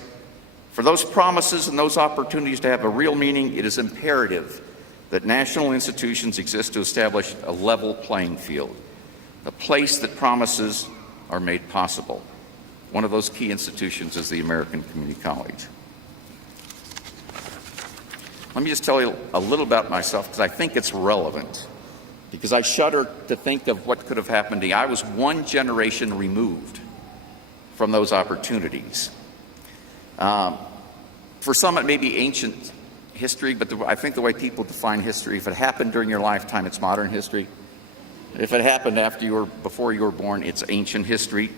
For those promises and those opportunities to have a real meaning, it is imperative that national institutions exist to establish a level playing field, a place that promises are made possible. One of those key institutions is the American Community College. Let me just tell you a little about myself because I think it's relevant, because I shudder to think of what could have happened to me. I was one generation removed from those opportunities. For some, it may be ancient history, but I think the way people define history, if it happened during your lifetime, it's modern history. If it happened before you were born, it's ancient history.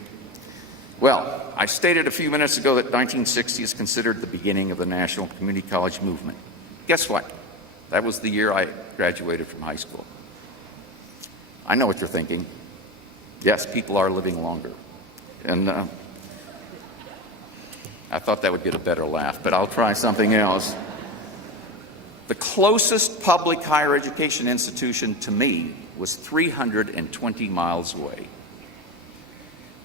Well, I stated a few minutes ago that 1960 is considered the beginning of the National Community College movement. Guess what? That was the year I graduated from high school. I know what you're thinking. Yes, people are living longer. And I thought that would get a better laugh, but I'll try something else. The closest public higher education institution to me was 320 miles away.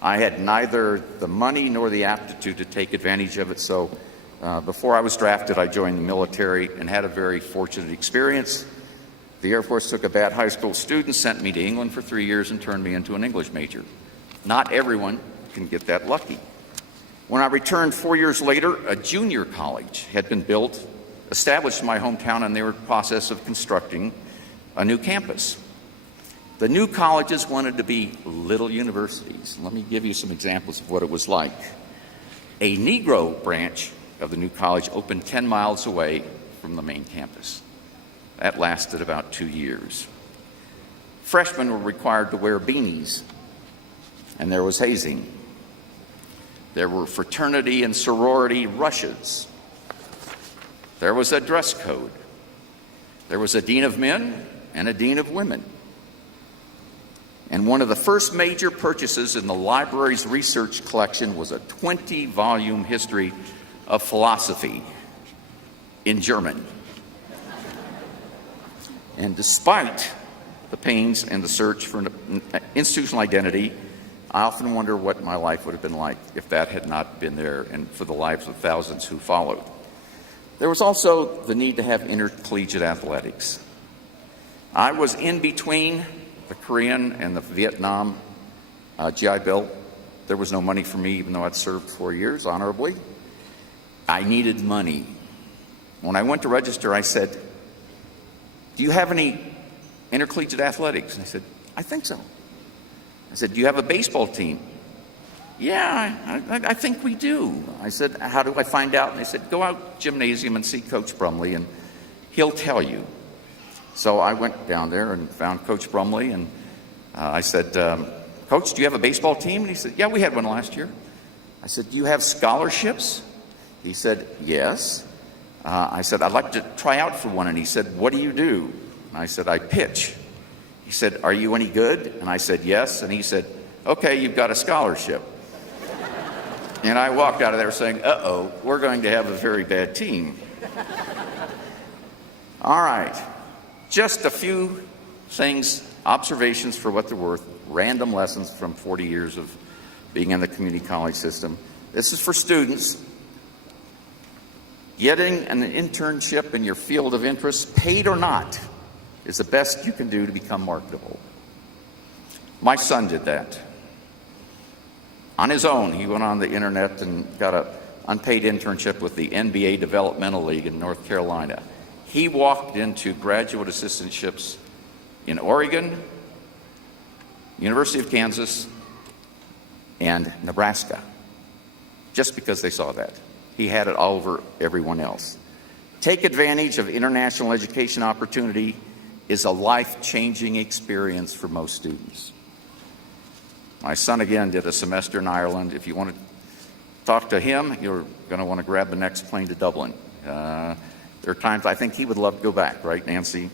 I had neither the money nor the aptitude to take advantage of it, so Before I was drafted, I joined the military and had a very fortunate experience. The Air Force took a bad high school student, sent me to England for 3 years, and turned me into an English major. Not everyone can get that lucky. When I returned 4 years later, a junior college had been built, established in my hometown, and they were in the process of constructing a new campus. The new colleges wanted to be little universities. Let me give you some examples of what it was like. A Negro branch of the new college opened 10 miles away from the main campus. That lasted about 2 years. Freshmen were required to wear beanies, and there was hazing. There were fraternity and sorority rushes. There was a dress code. There was a dean of men and a dean of women. And one of the first major purchases in the library's research collection was a 20-volume history of philosophy in German. And despite the pains and the search for an institutional identity, I often wonder what my life would have been like if that had not been there, and for the lives of thousands who followed. There was also the need to have intercollegiate athletics. I was in between the Korean and the Vietnam GI Bill. There was no money for me, even though I'd served 4 years honorably. I needed money. When I went to register, I said, "Do you have any intercollegiate athletics?" And I said, "I think so." I said, "Do you have a baseball team?" "Yeah, I think we do." I said, "How do I find out?" And they said, "Go out gymnasium and see Coach Brumley, and he'll tell you." So I went down there and found Coach Brumley, and I said, "Coach, do you have a baseball team?" And he said, "Yeah, we had one last year." I said, "Do you have scholarships?" He said, "Yes." I said, "I'd like to try out for one." And he said, "What do you do?" And I said, "I pitch." He said, "Are you any good?" And I said, "Yes." And he said, "Okay, you've got a scholarship." And I walked out of there saying, "Uh-oh, we're going to have a very bad team." All right, just a few things, observations for what they're worth, random lessons from 40 years of being in the community college system. This is for students. Getting an internship in your field of interest, paid or not, is the best you can do to become marketable. My son did that. On his own, he went on the internet and got an unpaid internship with the NBA Developmental League in North Carolina. He walked into graduate assistantships in Oregon, University of Kansas, and Nebraska, just because they saw that. He had it all over everyone else. Take advantage of international education opportunity is a life-changing experience for most students. My son, again, did a semester in Ireland. If you want to talk to him, you're going to want to grab the next plane to Dublin. There are times I think he would love to go back, right, Nancy?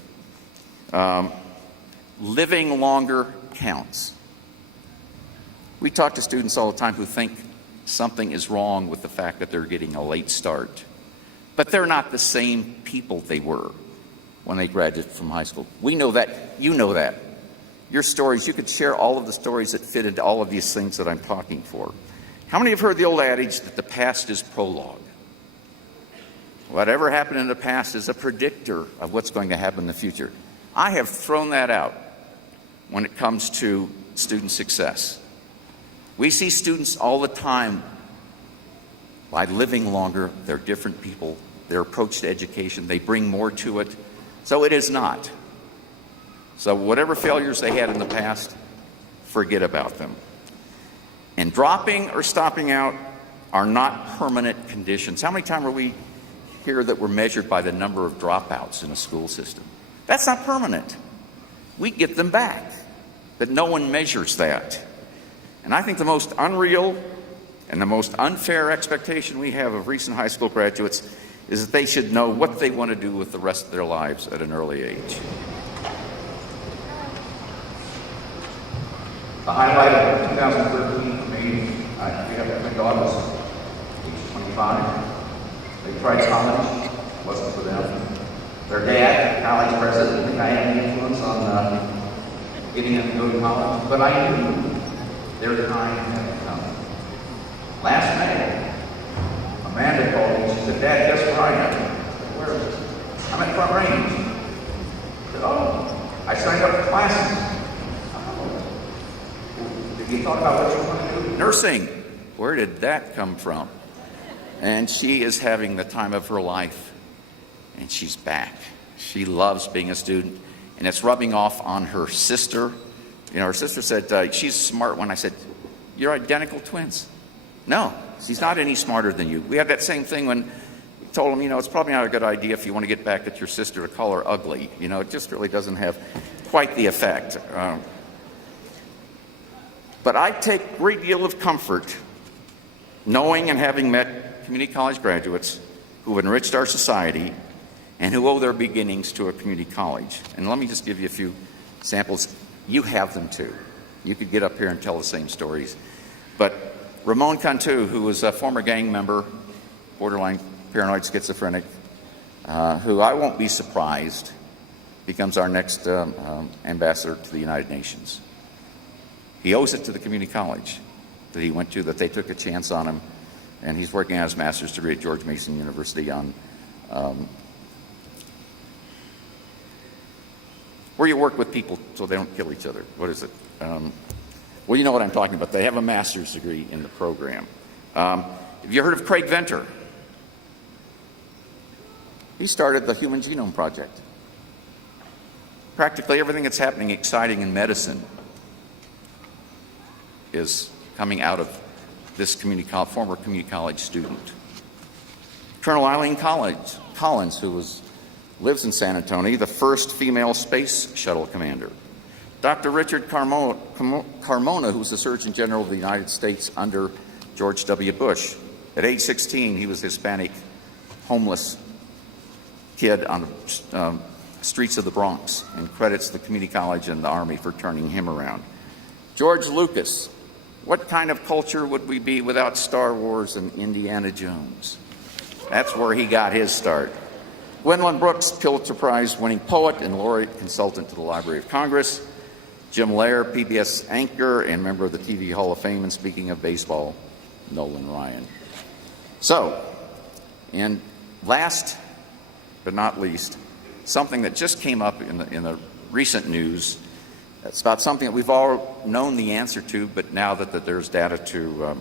Living longer counts. We talk to students all the time who think something is wrong with the fact that they're getting a late start. But they're not the same people they were when they graduated from high school. We know that. You know that. Your stories, you could share all of the stories that fit into all of these things that I'm talking for. How many have heard the old adage that the past is prologue? Whatever happened in the past is a predictor of what's going to happen in the future. I have thrown that out when it comes to student success. We see students all the time, by living longer, they're different people, their approach to education, they bring more to it. So it is not. So whatever failures they had in the past, forget about them. And dropping or stopping out are not permanent conditions. How many times are we here that we're measured by the number of dropouts in a school system? That's not permanent. We get them back, but no one measures that. And I think the most unreal and the most unfair expectation we have of recent high school graduates is that they should know what they want to do with the rest of their lives at an early age. The highlight of 2013 for me, we have my daughters, age 25. They tried college, wasn't for them. Their dad, college president, I think I had any influence on getting them to go to college, but I knew their time had come. Last May, Amanda called me. said, Dad, guess where I am? I said, where is it? I'm at Front Range. I said, oh, I signed up for classes. Oh. Have you thought about what you want to do? Nursing. Where did that come from? And she is having the time of her life. And she's back. She loves being a student. And it's rubbing off on her sister. You know, her sister said, she's a smart one. I said, you're identical twins. No, she's not any smarter than you. We had that same thing when we told them, you know, it's probably not a good idea if you want to get back at your sister to call her ugly. You know, it just really doesn't have quite the effect. But I take a great deal of comfort knowing and having met community college graduates who have enriched our society and who owe their beginnings to a community college. And let me just give you a few samples. You have them too. You could get up here and tell the same stories. But Ramon Cantu, who was a former gang member, borderline paranoid schizophrenic, who I won't be surprised becomes our next ambassador to the United Nations. He owes it to the community college that he went to, that they took a chance on him, and he's working on his master's degree at George Mason University on where you work with people so they don't kill each other. What is it? Well, you know what I'm talking about. They have a master's degree in the program. Have you heard of Craig Venter? He started the Human Genome Project. Practically everything that's happening exciting in medicine is coming out of this former community college student. Colonel Eileen Collins, who lives in San Antonio, the first female space shuttle commander. Dr. Richard Carmona, who was the Surgeon General of the United States under George W. Bush. At age 16, he was a Hispanic, homeless kid on the streets of the Bronx, and credits the community college and the Army for turning him around. George Lucas. What kind of culture would we be without Star Wars and Indiana Jones? That's where he got his start. Gwendolyn Brooks, Pulitzer Prize-winning poet and laureate consultant to the Library of Congress. Jim Lehrer, PBS anchor and member of the TV Hall of Fame. And speaking of baseball, Nolan Ryan. So, and last but not least, something that just came up in the recent news. It's about something that we've all known the answer to, but now that there's data to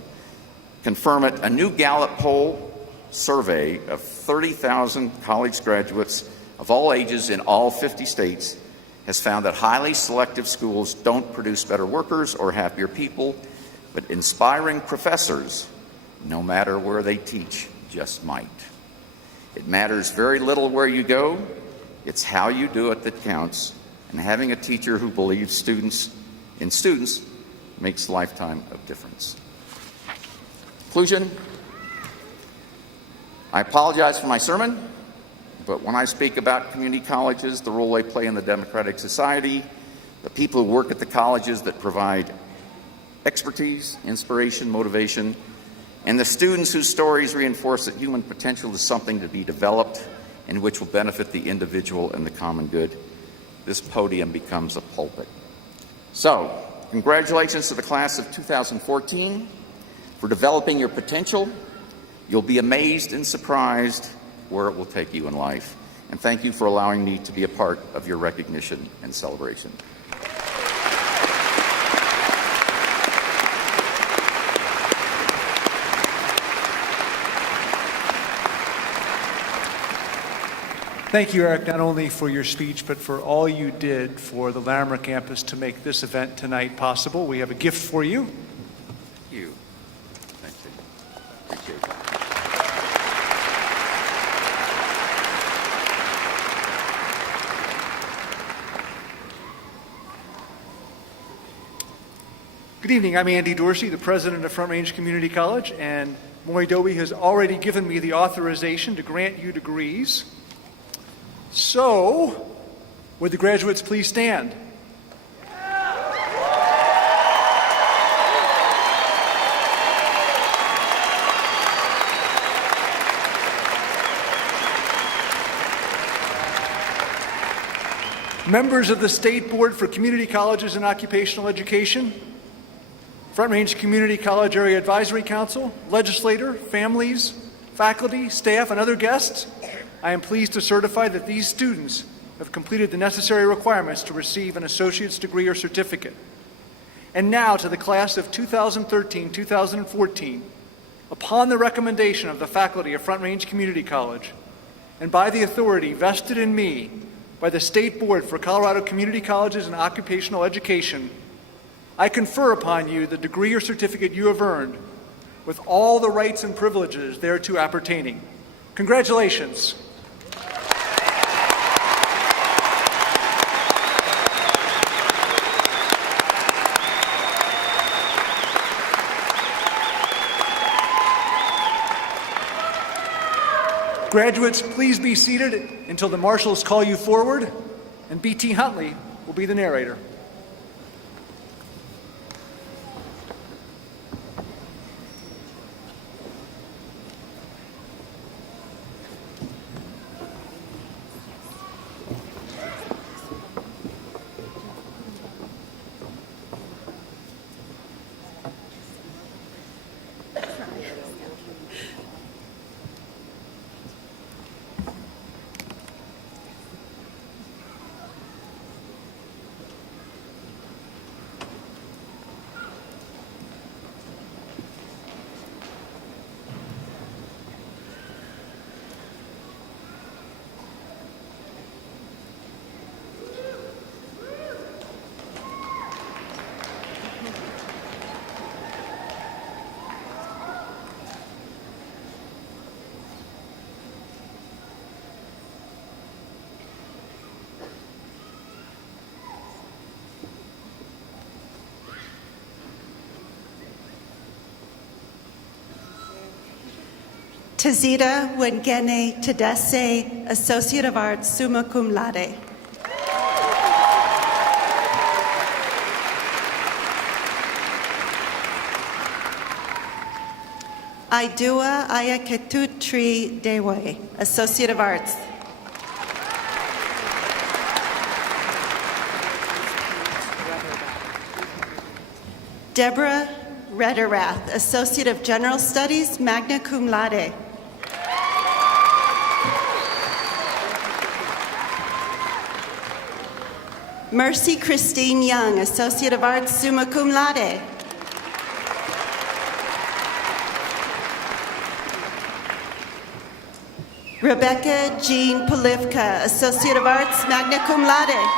confirm it. A new Gallup poll survey of 30,000 college graduates of all ages in all 50 states has found that highly selective schools don't produce better workers or happier people, but inspiring professors, no matter where they teach, just might. It matters very little where you go. It's how you do it that counts. And having a teacher who believes in students makes a lifetime of difference. Conclusion. I apologize for my sermon, but when I speak about community colleges, the role they play in the democratic society, the people who work at the colleges that provide expertise, inspiration, motivation, and the students whose stories reinforce that human potential is something to be developed and which will benefit the individual and the common good, this podium becomes a pulpit. So, congratulations to the class of 2014 for developing your potential. You'll be amazed and surprised where it will take you in life. And thank you for allowing me to be a part of your recognition and celebration. Thank you, Eric, not only for your speech, but for all you did for the Larimer campus to make this event tonight possible. We have a gift for you. Thank you. Thank you. Appreciate that. Good evening. I'm Andy Dorsey, the president of Front Range Community College, and Maury Doby has already given me the authorization to grant you degrees. So, would the graduates please stand? Members of the State Board for Community Colleges and Occupational Education, Front Range Community College Area Advisory Council, legislator, families, faculty, staff, and other guests, I am pleased to certify that these students have completed the necessary requirements to receive an associate's degree or certificate. And now to the class of 2013-2014, upon the recommendation of the faculty of Front Range Community College, and by the authority vested in me by the State Board for Colorado Community Colleges and Occupational Education, I confer upon you the degree or certificate you have earned with all the rights and privileges thereto appertaining. Congratulations. Graduates, please be seated until the marshals call you forward, and B.T. Huntley will be the narrator. Tazita Wengene Tedese, Associate of Arts, summa cum laude. Aidua Ayaketutri Dewe, Associate of Arts. Deborah Rederath, Associate of General Studies, magna cum laude. Mercy Christine Young, Associate of Arts, summa cum laude. Rebecca Jean Polivka, Associate of Arts, magna cum laude.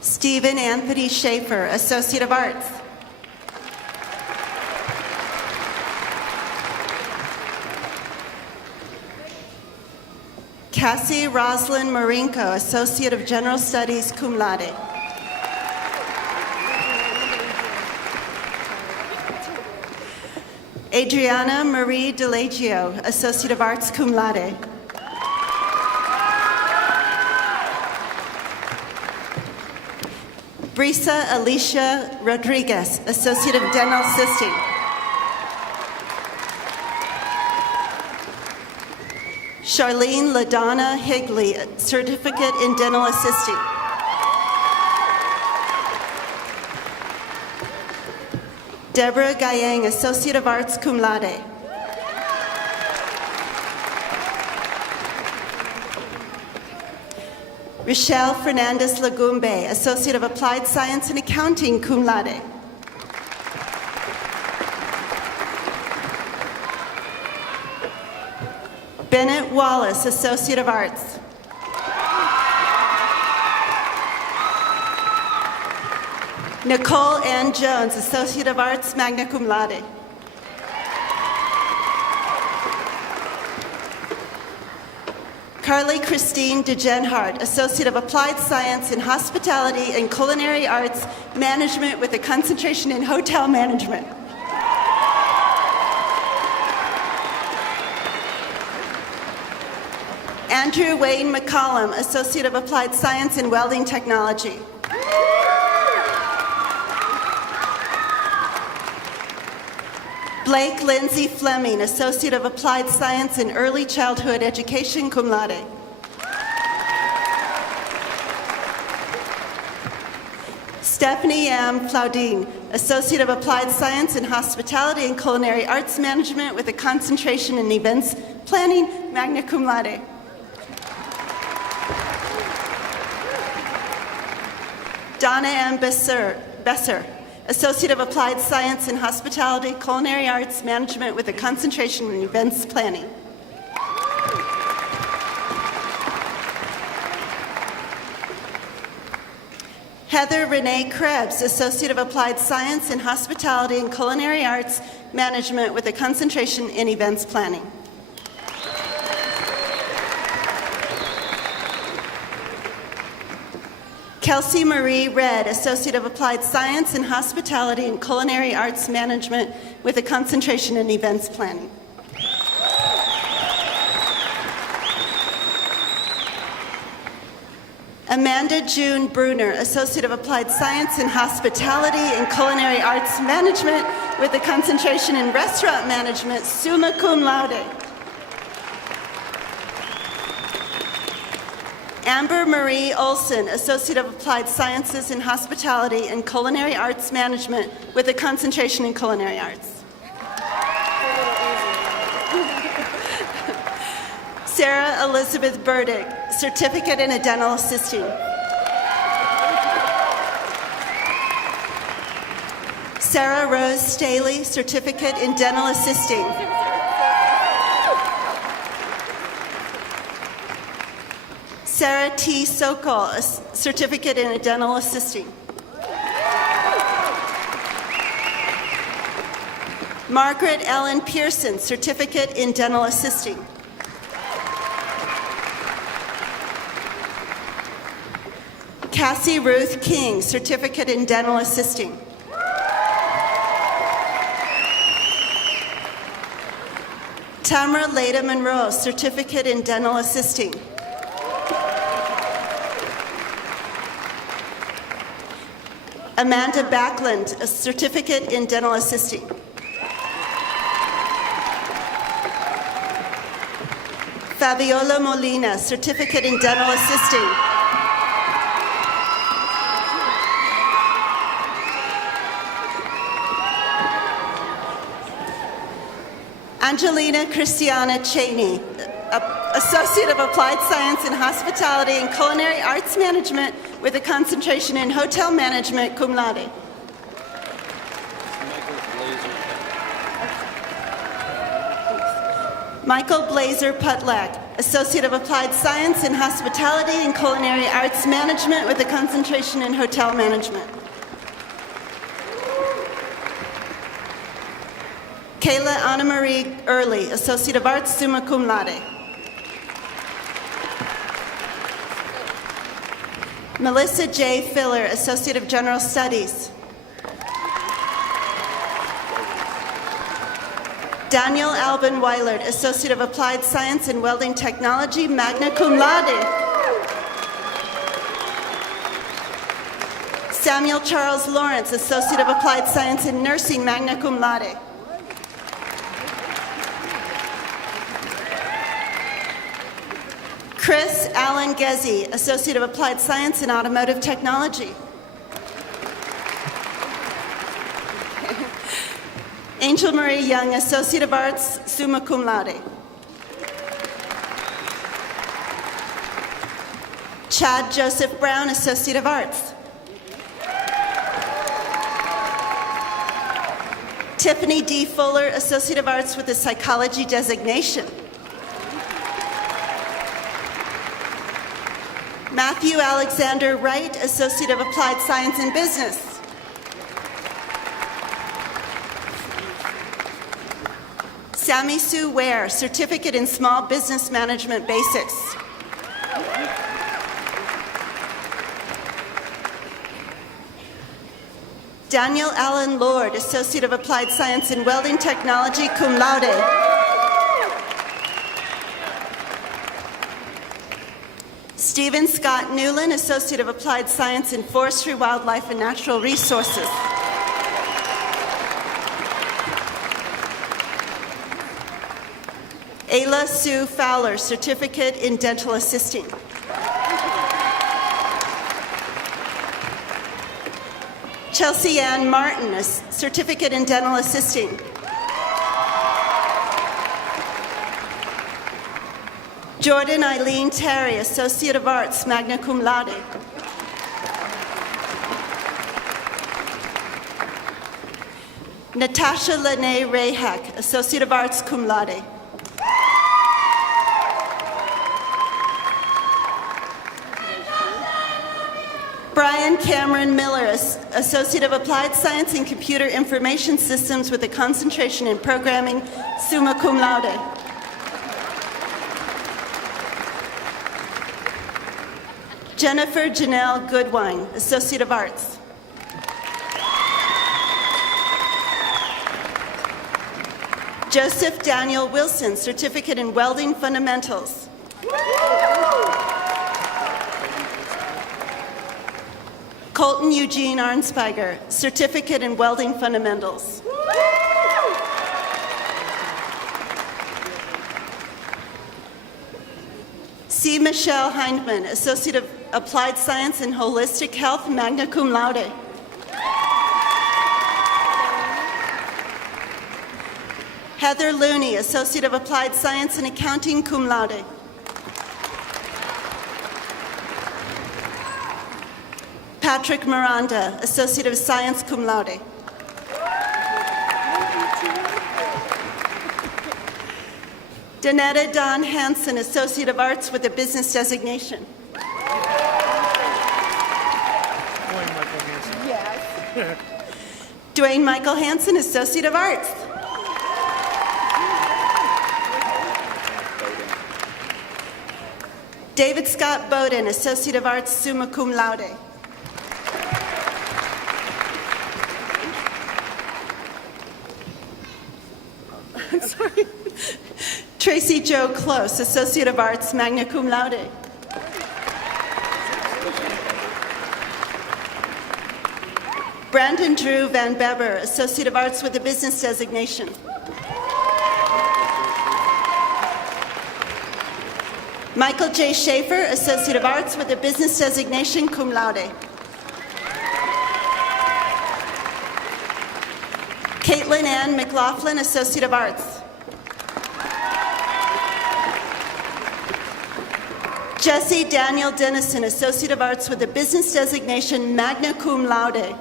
Stephen Anthony Schaefer, Associate of Arts. Cassie Roslyn Marinko, Associate of General Studies, cum laude. Adriana Marie DeLegio, Associate of Arts, cum laude. Brisa Alicia Rodriguez, Associate of Dental Assisting. Charlene LaDonna Higley, Certificate in Dental Assisting. Deborah Gayang, Associate of Arts, cum laude. Rochelle Fernandez Lagumbe, Associate of Applied Science and Accounting, cum laude. Bennett Wallace, Associate of Arts. Nicole Ann Jones, Associate of Arts, magna cum laude. Carly Christine DeGenhardt, Associate of Applied Science in Hospitality and Culinary Arts Management with a concentration in hotel management. Andrew Wayne McCollum, Associate of Applied Science in Welding Technology. Blake Lindsay Fleming, Associate of Applied Science in Early Childhood Education, cum laude. Stephanie M. Flaudine, Associate of Applied Science in Hospitality and Culinary Arts Management with a concentration in Events Planning, magna cum laude. Donna M. Besser, Associate of Applied Science in Hospitality, Culinary Arts Management with a concentration in Events Planning. Heather Renee Krebs, Associate of Applied Science in Hospitality and Culinary Arts Management with a concentration in Events Planning. Kelsey Marie Red, Associate of Applied Science in Hospitality and Culinary Arts Management with a concentration in Events Planning. Amanda June Bruner, Associate of Applied Science in Hospitality and Culinary Arts Management with a concentration in Restaurant Management, summa cum laude. Amber Marie Olson, Associate of Applied Sciences in Hospitality and Culinary Arts Management with a concentration in Culinary Arts. Sarah Elizabeth Burdick, Certificate in Dental Assisting. Sarah Rose Staley, Certificate in Dental Assisting. Sarah T. Sokol, a Certificate in Dental Assisting. Margaret Ellen Pearson, Certificate in Dental Assisting. Cassie Ruth King, Certificate in Dental Assisting. Tamara Leda Monroe, Certificate in Dental Assisting. Amanda Backlund, a Certificate in Dental Assisting. Fabiola Molina, Certificate in Dental Assisting. Angelina Christiana Cheney, Associate of Applied Science in Hospitality and Culinary Arts Management with a concentration in Hotel Management, cum laude. Michael Blazer Putlak, Associate of Applied Science in Hospitality and Culinary Arts Management with a concentration in Hotel Management. Kayla Anna Marie Early, Associate of Arts, summa cum laude. Melissa J. Filler, Associate of General Studies. Daniel Alban Weilert, Associate of Applied Science in Welding Technology, magna cum laude. Samuel Charles Lawrence, Associate of Applied Science in Nursing, magna cum laude. Chris Allen Gezzi, Associate of Applied Science in Automotive Technology. Angel Marie Young, Associate of Arts, summa cum laude. Chad Joseph Brown, Associate of Arts. Tiffany D. Fuller, Associate of Arts with a Psychology designation. Matthew Alexander Wright, Associate of Applied Science in Business. Sammy Sue Ware, Certificate in Small Business Management Basics. Daniel Allen Lord, Associate of Applied Science in Welding Technology, cum laude. Stephen Scott Newland, Associate of Applied Science in Forestry, Wildlife, and Natural Resources. Ayla Sue Fowler, Certificate in Dental Assisting. Chelsea Ann Martin, a certificate in dental assisting. Jordan Eileen Terry, Associate of Arts, magna cum laude. Natasha Lene Rayhack, Associate of Arts, cum laude. Brian Cameron Miller, Associate of Applied Science in Computer Information Systems with a concentration in programming, summa cum laude. Jennifer Janelle Goodwine, Associate of Arts. Joseph Daniel Wilson, Certificate in Welding Fundamentals. Colton Eugene Arnspiger, Certificate in Welding Fundamentals. C. Michelle Hindman, Associate of Applied Science in Holistic Health, magna cum laude. Heather Looney, Associate of Applied Science in Accounting, cum laude. Patrick Miranda, Associate of Science, cum laude. Danetta Don Hansen, Associate of Arts with a business designation. Dwayne Michael Hansen, Associate of Arts. David Scott Bowden, Associate of Arts, summa cum laude. I'm sorry. Tracy Jo Close, Associate of Arts, magna cum laude. Brandon Drew Van Beber, Associate of Arts with a business designation. Michael J. Schaefer, Associate of Arts with a business designation, cum laude. Caitlin Ann McLaughlin, Associate of Arts. Jesse Daniel Dennison, Associate of Arts with a business designation, magna cum laude.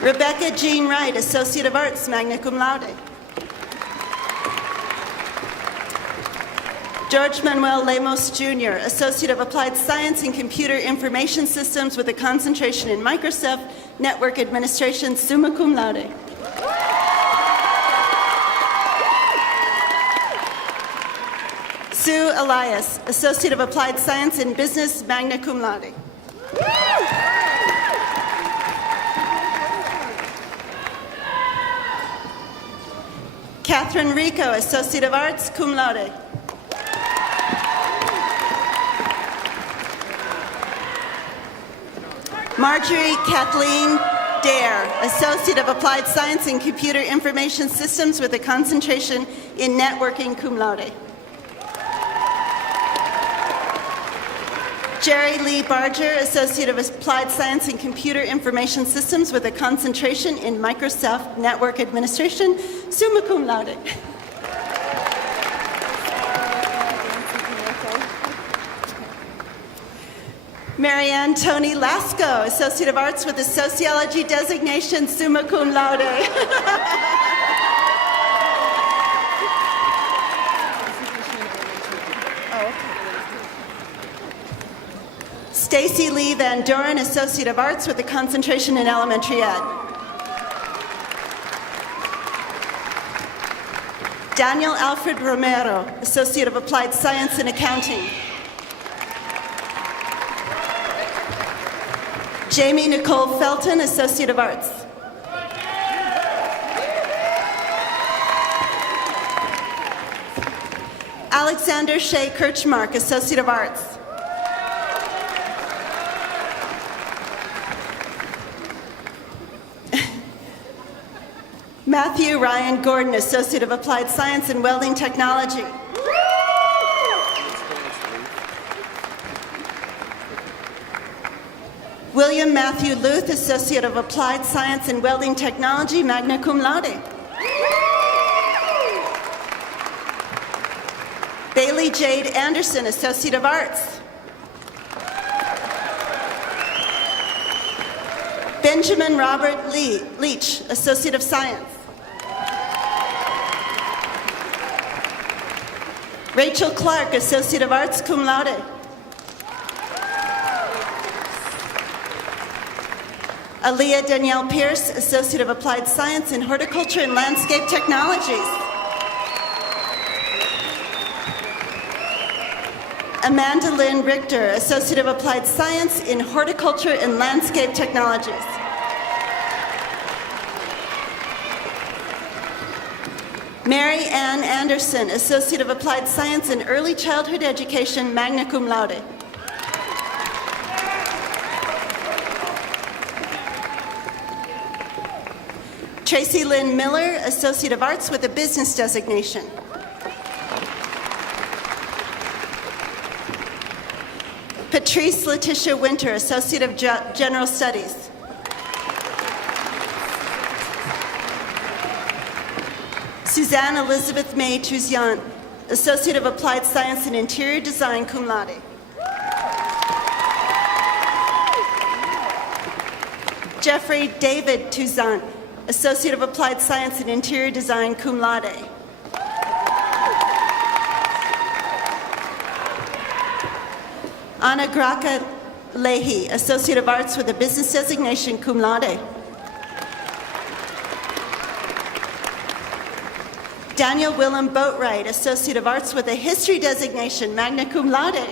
Rebecca Jean Wright, Associate of Arts, magna cum laude. George Manuel Lemos Jr., Associate of Applied Science in Computer Information Systems with a concentration in Microsoft Network Administration, summa cum laude. Sue Elias, Associate of Applied Science in Business, magna cum laude. Catherine Rico, Associate of Arts, cum laude. Marjorie Kathleen Dare, Associate of Applied Science in Computer Information Systems with a concentration in networking, cum laude. Jerry Lee Barger, Associate of Applied Science in Computer Information Systems with a concentration in Microsoft Network Administration, summa cum laude. Marianne Tony Lasco, Associate of Arts with a Sociology designation, summa cum laude. Stacy Lee Van Doren, Associate of Arts with a concentration in elementary ed. Daniel Alfred Romero, Associate of Applied Science in Accounting. Jamie Nicole Felton, Associate of Arts. Alexander Shea Kirchmark, Associate of Arts. Matthew Ryan Gordon, Associate of Applied Science in Welding Technology. William Matthew Luth, Associate of Applied Science and Welding Technology, magna cum laude. Bailey Jade Anderson, Associate of Arts. Benjamin Robert Leach, Associate of Science. Rachel Clark, Associate of Arts, cum laude. Aaliyah Danielle Pierce, Associate of Applied Science in Horticulture and Landscape Technologies. Amanda Lynn Richter, Associate of Applied Science in Horticulture and Landscape Technologies. Mary Ann Anderson, Associate of Applied Science in Early Childhood Education, magna cum laude. Tracy Lynn Miller, Associate of Arts with a business designation. Patrice Letitia Winter, Associate of General Studies. Suzanne Elizabeth May Touziant, Associate of Applied Science and Interior Design, cum laude. Jeffrey David Touzant, Associate of Applied Science and Interior Design, cum laude. Anna Graca Leahy, Associate of Arts with a business designation, cum laude. Daniel Willem Boatwright, Associate of Arts with a history designation, magna cum laude.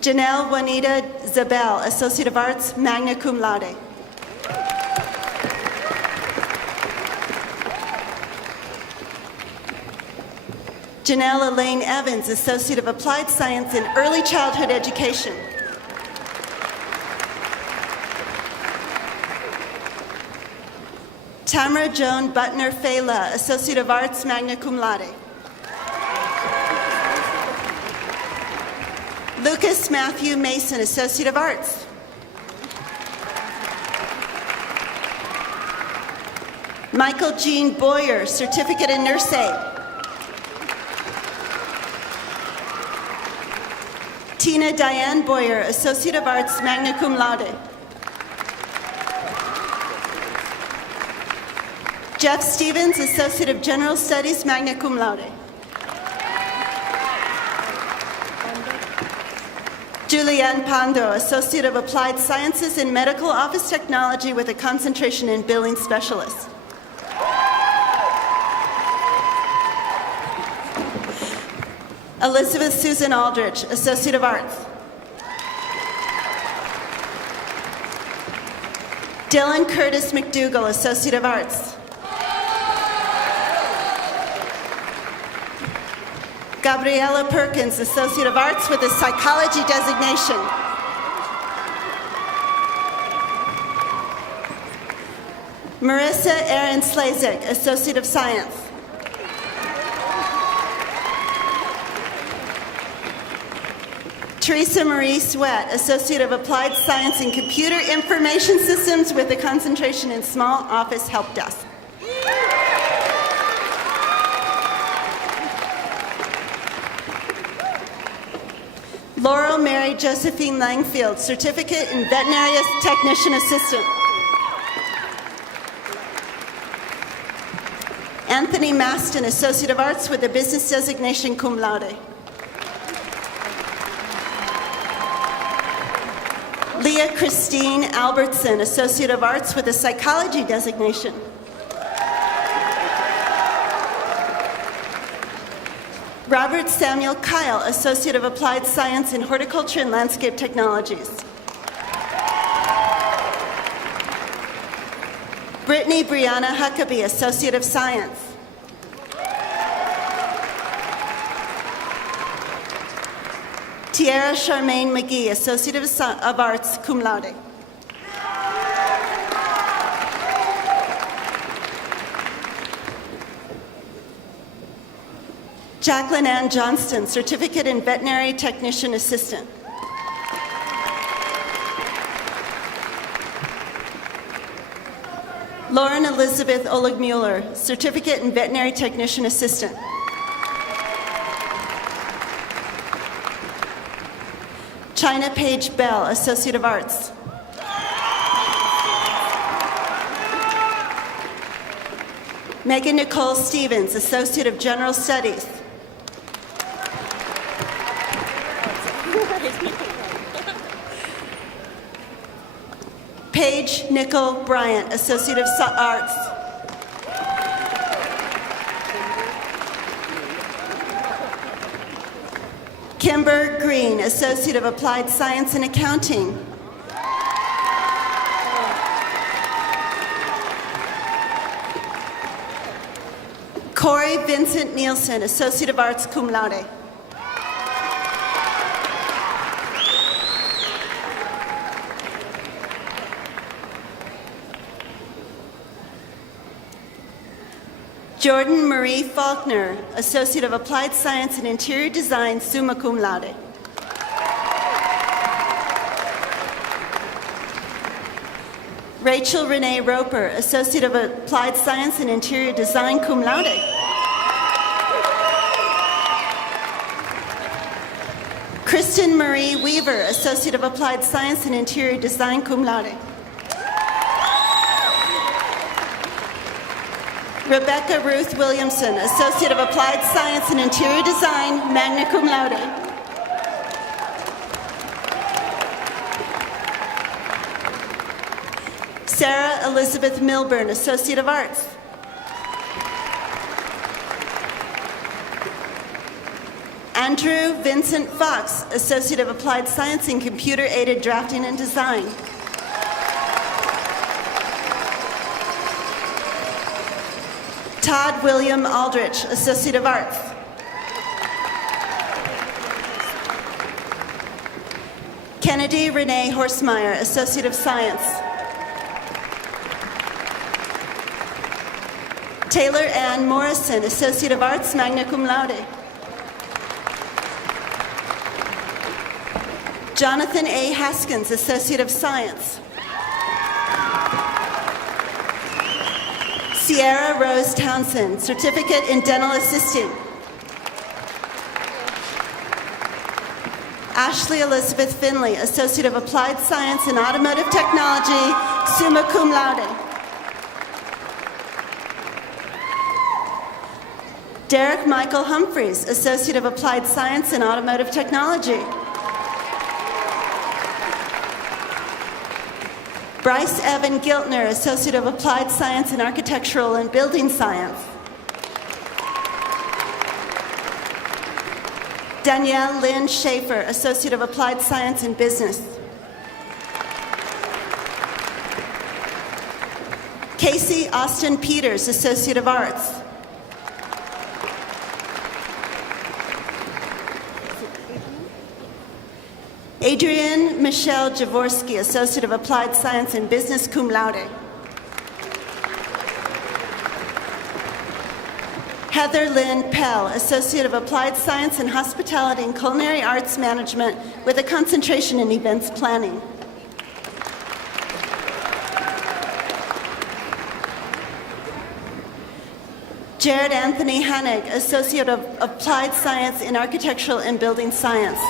Janelle Juanita Zabel, Associate of Arts, magna cum laude. Janelle Elaine Evans, Associate of Applied Science in Early Childhood Education. Tamara Joan Butner Fela, Associate of Arts, magna cum laude. Lucas Matthew Mason, Associate of Arts. Michael Jean Boyer, Certificate in Nurse Aid. Tina Diane Boyer, Associate of Arts, magna cum laude. Jeff Stevens, Associate of General Studies, magna cum laude. Julianne Pando, Associate of Applied Sciences in Medical Office Technology with a concentration in Billing Specialist. Elizabeth Susan Aldrich, Associate of Arts. Dylan Curtis McDougall, Associate of Arts. Gabriella Perkins, Associate of Arts with a Psychology designation. Marissa Erin Slazek, Associate of Science. Teresa Marie Sweat, Associate of Applied Science in Computer Information Systems with a concentration in Small Office Help Desk. Laurel Mary Josephine Langfield, Certificate in Veterinary Technician Assistant. Anthony Maston, Associate of Arts with a business designation, cum laude. Leah Christine Albertson, Associate of Arts with a Psychology designation. Robert Samuel Kyle, Associate of Applied Science in Horticulture and Landscape Technologies. Brittany Brianna Huckabee, Associate of Science. Tiara Charmaine McGee, Associate of Arts, cum laude. Jacqueline Ann Johnston, Certificate in Veterinary Technician Assistant. Lauren Elizabeth Oligmuller, Certificate in Veterinary Technician Assistant. China Paige Bell, Associate of Arts. Megan Nicole Stevens, Associate of General Studies. Paige Nicole Bryant, Associate of Arts. Kimber Green, Associate of Applied Science and Accounting. Corey Vincent Nielsen, Associate of Arts, cum laude. Jordan Marie Faulkner, Associate of Applied Science and Interior Design, summa cum laude. Rachel Renee Roper, Associate of Applied Science and Interior Design, cum laude. Kristen Marie Weaver, Associate of Applied Science and Interior Design, cum laude. Rebecca Ruth Williamson, Associate of Applied Science and Interior Design, magna cum laude. Sarah Elizabeth Milburn, Associate of Arts. Andrew Vincent Fox, Associate of Applied Science in Computer-Aided Drafting and Design. Todd William Aldrich, Associate of Arts. Kennedy Renee Horsemeyer, Associate of Science. Taylor Ann Morrison, Associate of Arts, magna cum laude. Jonathan A. Haskins, Associate of Science. Sierra Rose Townsend, Certificate in Dental Assisting. Ashley Elizabeth Finley, Associate of Applied Science and Automotive Technology, summa cum laude. Derek Michael Humphreys, Associate of Applied Science and Automotive Technology. Bryce Evan Giltner, Associate of Applied Science in Architectural and Building Science. Danielle Lynn Schaefer, Associate of Applied Science in Business. Casey Austin Peters, Associate of Arts. Adrienne Michelle Jaworski, Associate of Applied Science in Business, cum laude. Heather Lynn Pell, Associate of Applied Science in Hospitality and Culinary Arts Management with a concentration in Events Planning. Jared Anthony Hanig, Associate of Applied Science in Architectural and Building Science.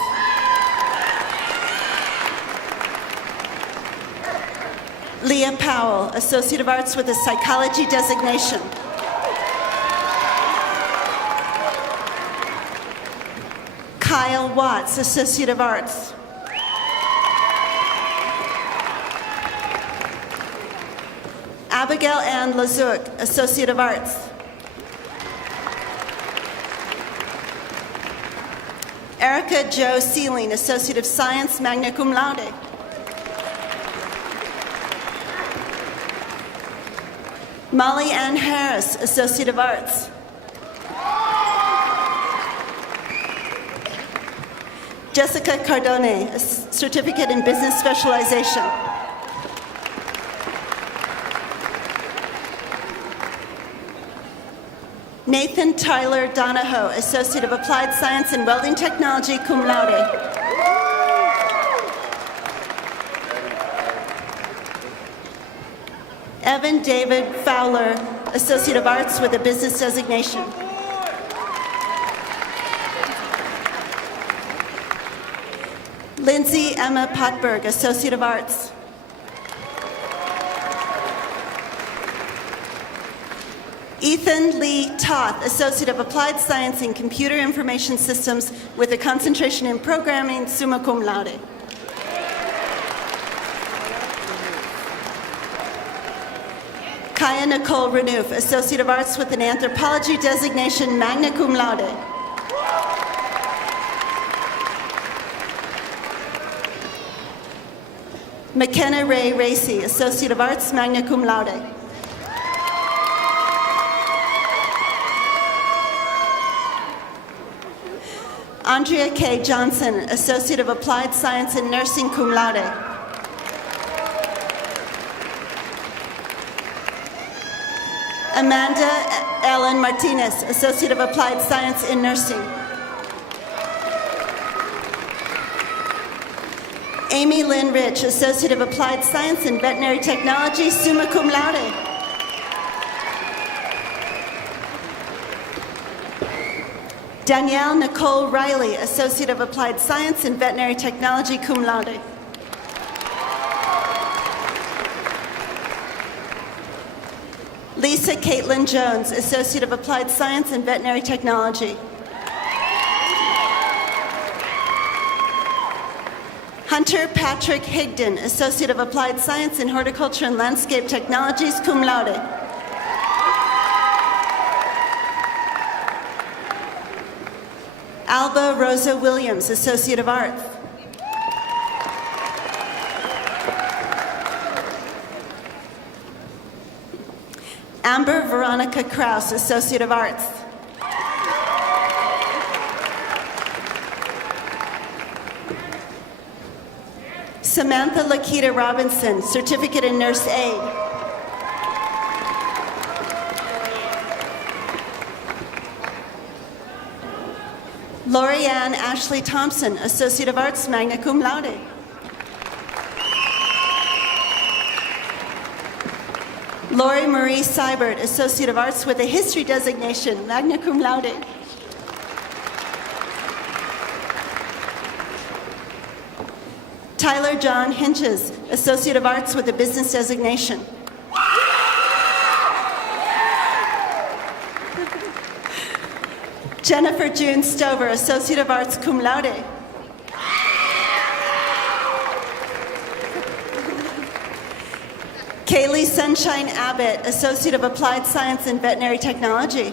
Leah Powell, Associate of Arts with a Psychology designation. Kyle Watts, Associate of Arts. Abigail Ann Lazouk, Associate of Arts. Erica Jo Sealing, Associate of Science, magna cum laude. Molly Ann Harris, Associate of Arts. Jessica Cardone, a Certificate in Business Specialization. Nathan Tyler Donahoe, Associate of Applied Science in Welding Technology, cum laude. Evan David Fowler, Associate of Arts with a business designation. Lindsay Emma Potberg, Associate of Arts. Ethan Lee Toth, Associate of Applied Science in Computer Information Systems with a concentration in Programming, summa cum laude. Kaya Nicole Renouf, Associate of Arts with an Anthropology designation, magna cum laude. McKenna Ray Racy, Associate of Arts, magna cum laude. Andrea K. Johnson, Associate of Applied Science in Nursing, cum laude. Amanda Ellen Martinez, Associate of Applied Science in Nursing. Amy Lynn Rich, Associate of Applied Science in Veterinary Technology, summa cum laude. Danielle Nicole Riley, Associate of Applied Science in Veterinary Technology, cum laude. Lisa Caitlin Jones, Associate of Applied Science in Veterinary Technology. Hunter Patrick Higdon, Associate of Applied Science in Horticulture and Landscape Technologies, cum laude. Alba Rosa Williams, Associate of Arts. Amber Veronica Kraus, Associate of Arts. Samantha Lakita Robinson, Certificate in Nurse Aid. Lorianne Ashley Thompson, Associate of Arts, magna cum laude. Lori Marie Seibert, Associate of Arts with a History designation, magna cum laude. Tyler John Hinches, Associate of Arts with a Business designation. Jennifer June Stover, Associate of Arts, cum laude. Kaylee Sunshine Abbott, Associate of Applied Science in Veterinary Technology.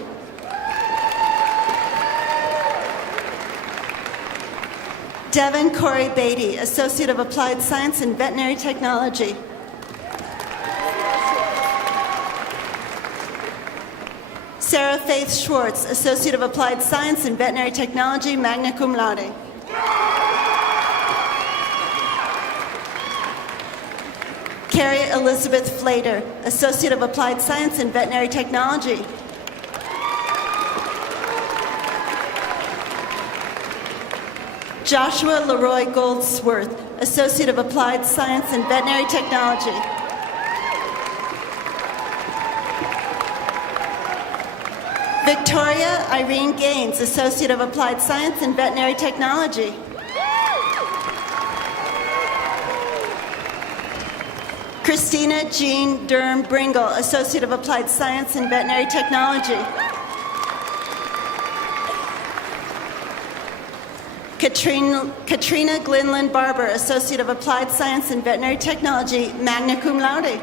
Devin Corey Beatty, Associate of Applied Science in Veterinary Technology. Sarah Faith Schwartz, Associate of Applied Science in Veterinary Technology, magna cum laude. Carrie Elizabeth Flater, Associate of Applied Science in Veterinary Technology. Joshua Leroy Goldsworth, Associate of Applied Science in Veterinary Technology. Victoria Irene Gaines, Associate of Applied Science in Veterinary Technology. Christina Jean Durham Bringle, Associate of Applied Science in Veterinary Technology. Katrina Glinland Barber, Associate of Applied Science in Veterinary Technology, magna cum laude.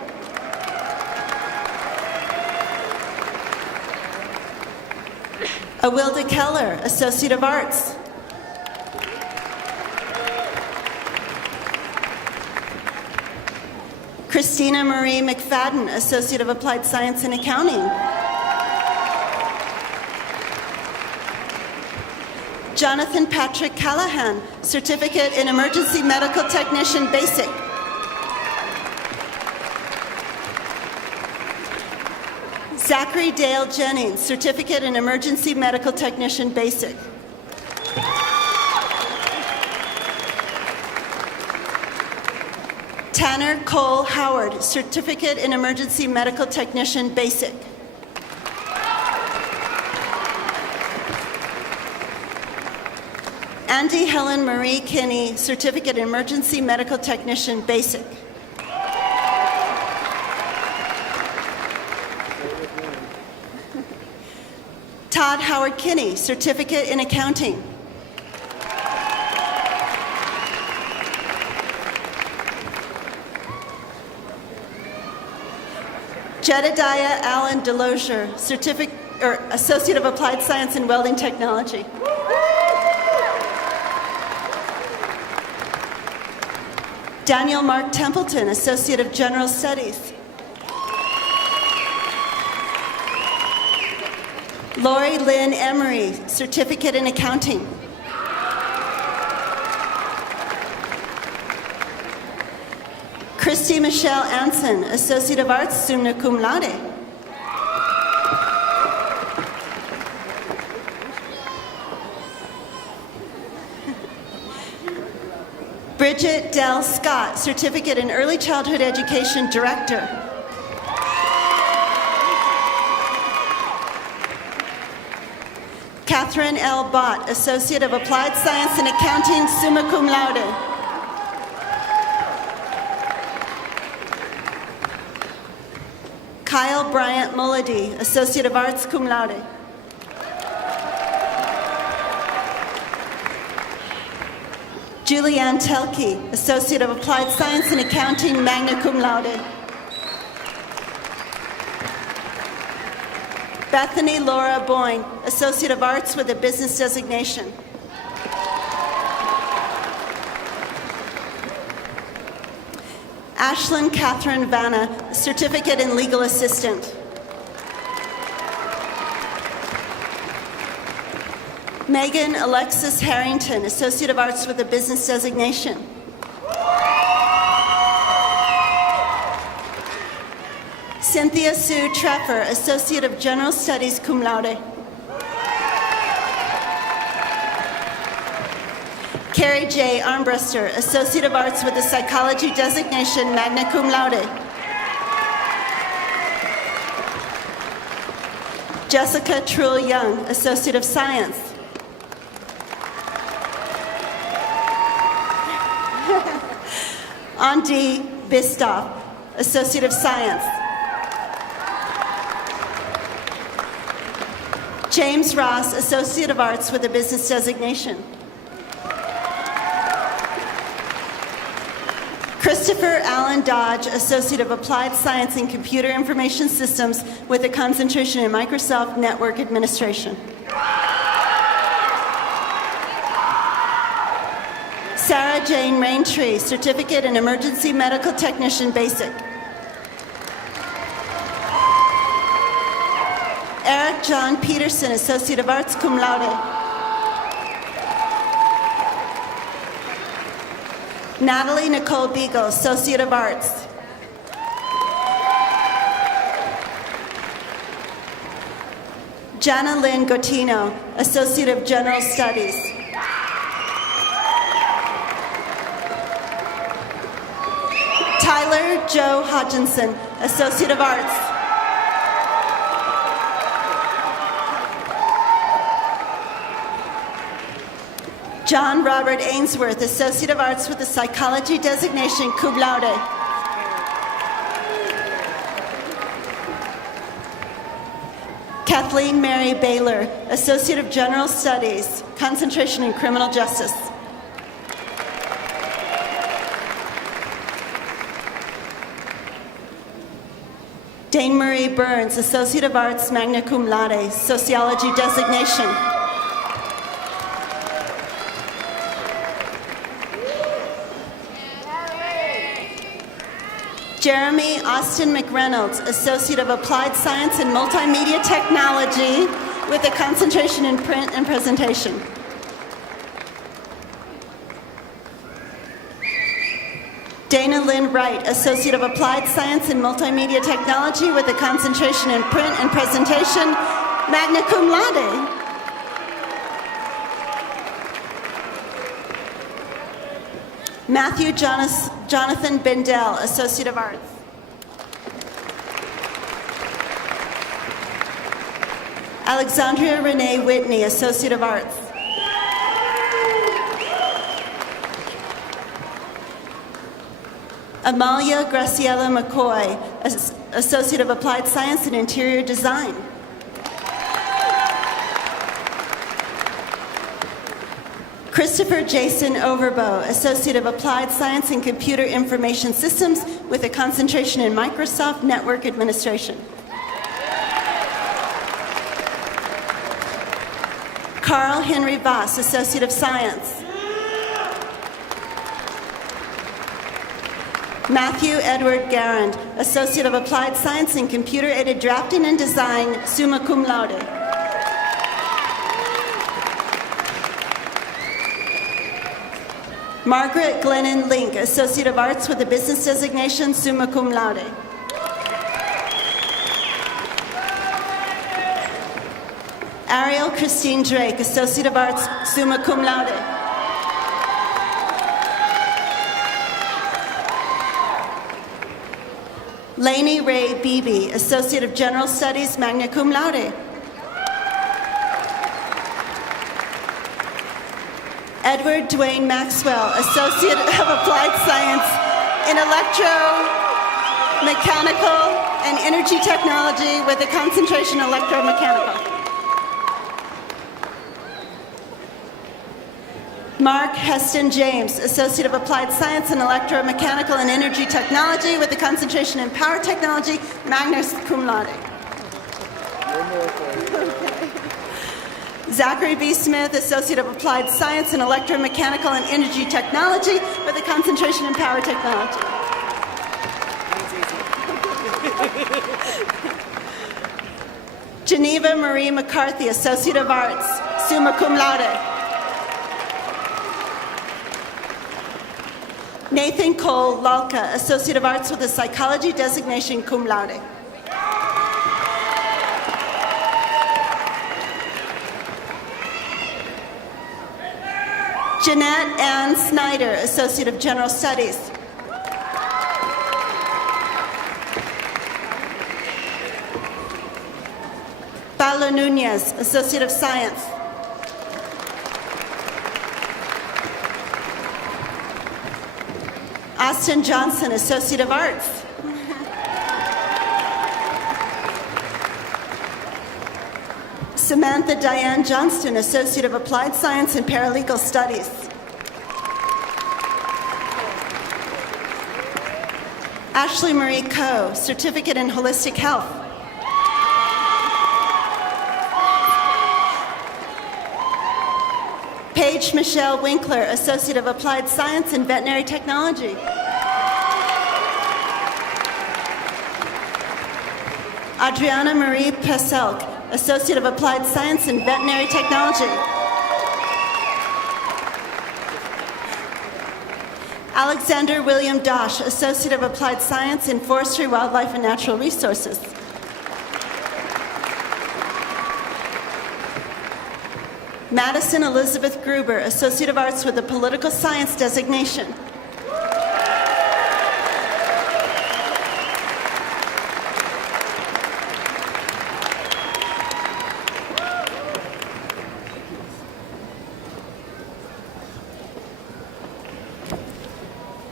Awilda Keller, Associate of Arts. Christina Marie McFadden, Associate of Applied Science in Accounting. Jonathan Patrick Callahan, Certificate in Emergency Medical Technician, Basic. Zachary Dale Jennings, Certificate in Emergency Medical Technician Basic. Tanner Cole Howard, Certificate in Emergency Medical Technician Basic. Andy Helen Marie Kinney, Certificate in Emergency Medical Technician Basic. Todd Howard Kinney, Certificate in Accounting. Jedediah Allen Delosier, Associate of Applied Science in Welding Technology. Daniel Mark Templeton, Associate of General Studies. Lori Lynn Emery, Certificate in Accounting. Christy Michelle Anson, Associate of Arts, summa cum laude. Bridget Dell Scott, Certificate in Early Childhood Education Director. Catherine L. Bott, Associate of Applied Science in Accounting, summa cum laude. Kyle Bryant Mulledy, Associate of Arts, cum laude. Julianne Telke, Associate of Applied Science in Accounting, magna cum laude. Bethany Laura Boyne, Associate of Arts with a business designation. Ashlyn Catherine Vanna, Certificate in Legal Assistant. Megan Alexis Harrington, Associate of Arts with a business designation. Cynthia Sue Treffer, Associate of General Studies, cum laude. Carrie J. Armbruster, Associate of Arts with a Psychology designation, magna cum laude. Jessica Trull Young, Associate of Science. Andi Bistoff, Associate of Science. James Ross, Associate of Arts with a business designation. Christopher Allen Dodge, Associate of Applied Science in Computer Information Systems with a concentration in Microsoft Network Administration. Sarah Jane Raintree, Certificate in Emergency Medical Technician Basic. Eric John Peterson, Associate of Arts, cum laude. Natalie Nicole Beagle, Associate of Arts. Jana Lynn Gotino, Associate of General Studies. Tyler Joe Hodgkinson, Associate of Arts. John Robert Ainsworth, Associate of Arts with a Psychology designation, cum laude. Kathleen Mary Baylor, Associate of General Studies, concentration in Criminal Justice. Dane Marie Burns, Associate of Arts, magna cum laude, Sociology designation. Jeremy Austin McReynolds, Associate of Applied Science and Multimedia Technology with a concentration in print and presentation. Dana Lynn Wright, Associate of Applied Science in Multimedia Technology with a concentration in print and presentation, magna cum laude. Matthew Jonathan Bendel, Associate of Arts. Alexandria Renee Whitney, Associate of Arts. Amalia Graciela McCoy, Associate of Applied Science in Interior Design. Christopher Jason Overbo, Associate of Applied Science in Computer Information Systems with a concentration in Microsoft Network Administration. Carl Henry Voss, Associate of Science. Matthew Edward Garand, Associate of Applied Science in Computer-Aided Drafting and Design, summa cum laude. Margaret Glennon Link, Associate of Arts with a Business Designation, summa cum laude. Ariel Christine Drake, Associate of Arts, summa cum laude. Lainey Ray Beebe, Associate of General Studies, magna cum laude. Edward Dwayne Maxwell, Associate of Applied Science in Electromechanical and Energy Technology with a concentration in electromechanical. Mark Heston James, Associate of Applied Science in Electromechanical and Energy Technology with a concentration in Power Technology, magna cum laude. Zachary B. Smith, Associate of Applied Science in Electromechanical and Energy Technology with a concentration in Power Technology. Geneva Marie McCarthy, Associate of Arts, summa cum laude. Nathan Cole Lalka, Associate of Arts with a Psychology Designation, cum laude. Jeanette Ann Snyder, Associate of General Studies. Paula Nunez, Associate of Science. Austin Johnson, Associate of Arts. Samantha Diane Johnston, Associate of Applied Science and Paralegal Studies. Ashley Marie Coe, Certificate in Holistic Health. Paige Michelle Winkler, Associate of Applied Science and Veterinary Technology. Adriana Marie Peselk, Associate of Applied Science and Veterinary Technology. Alexander William Dosh, Associate of Applied Science in Forestry, Wildlife, and Natural Resources. Madison Elizabeth Gruber, Associate of Arts with a Political Science Designation.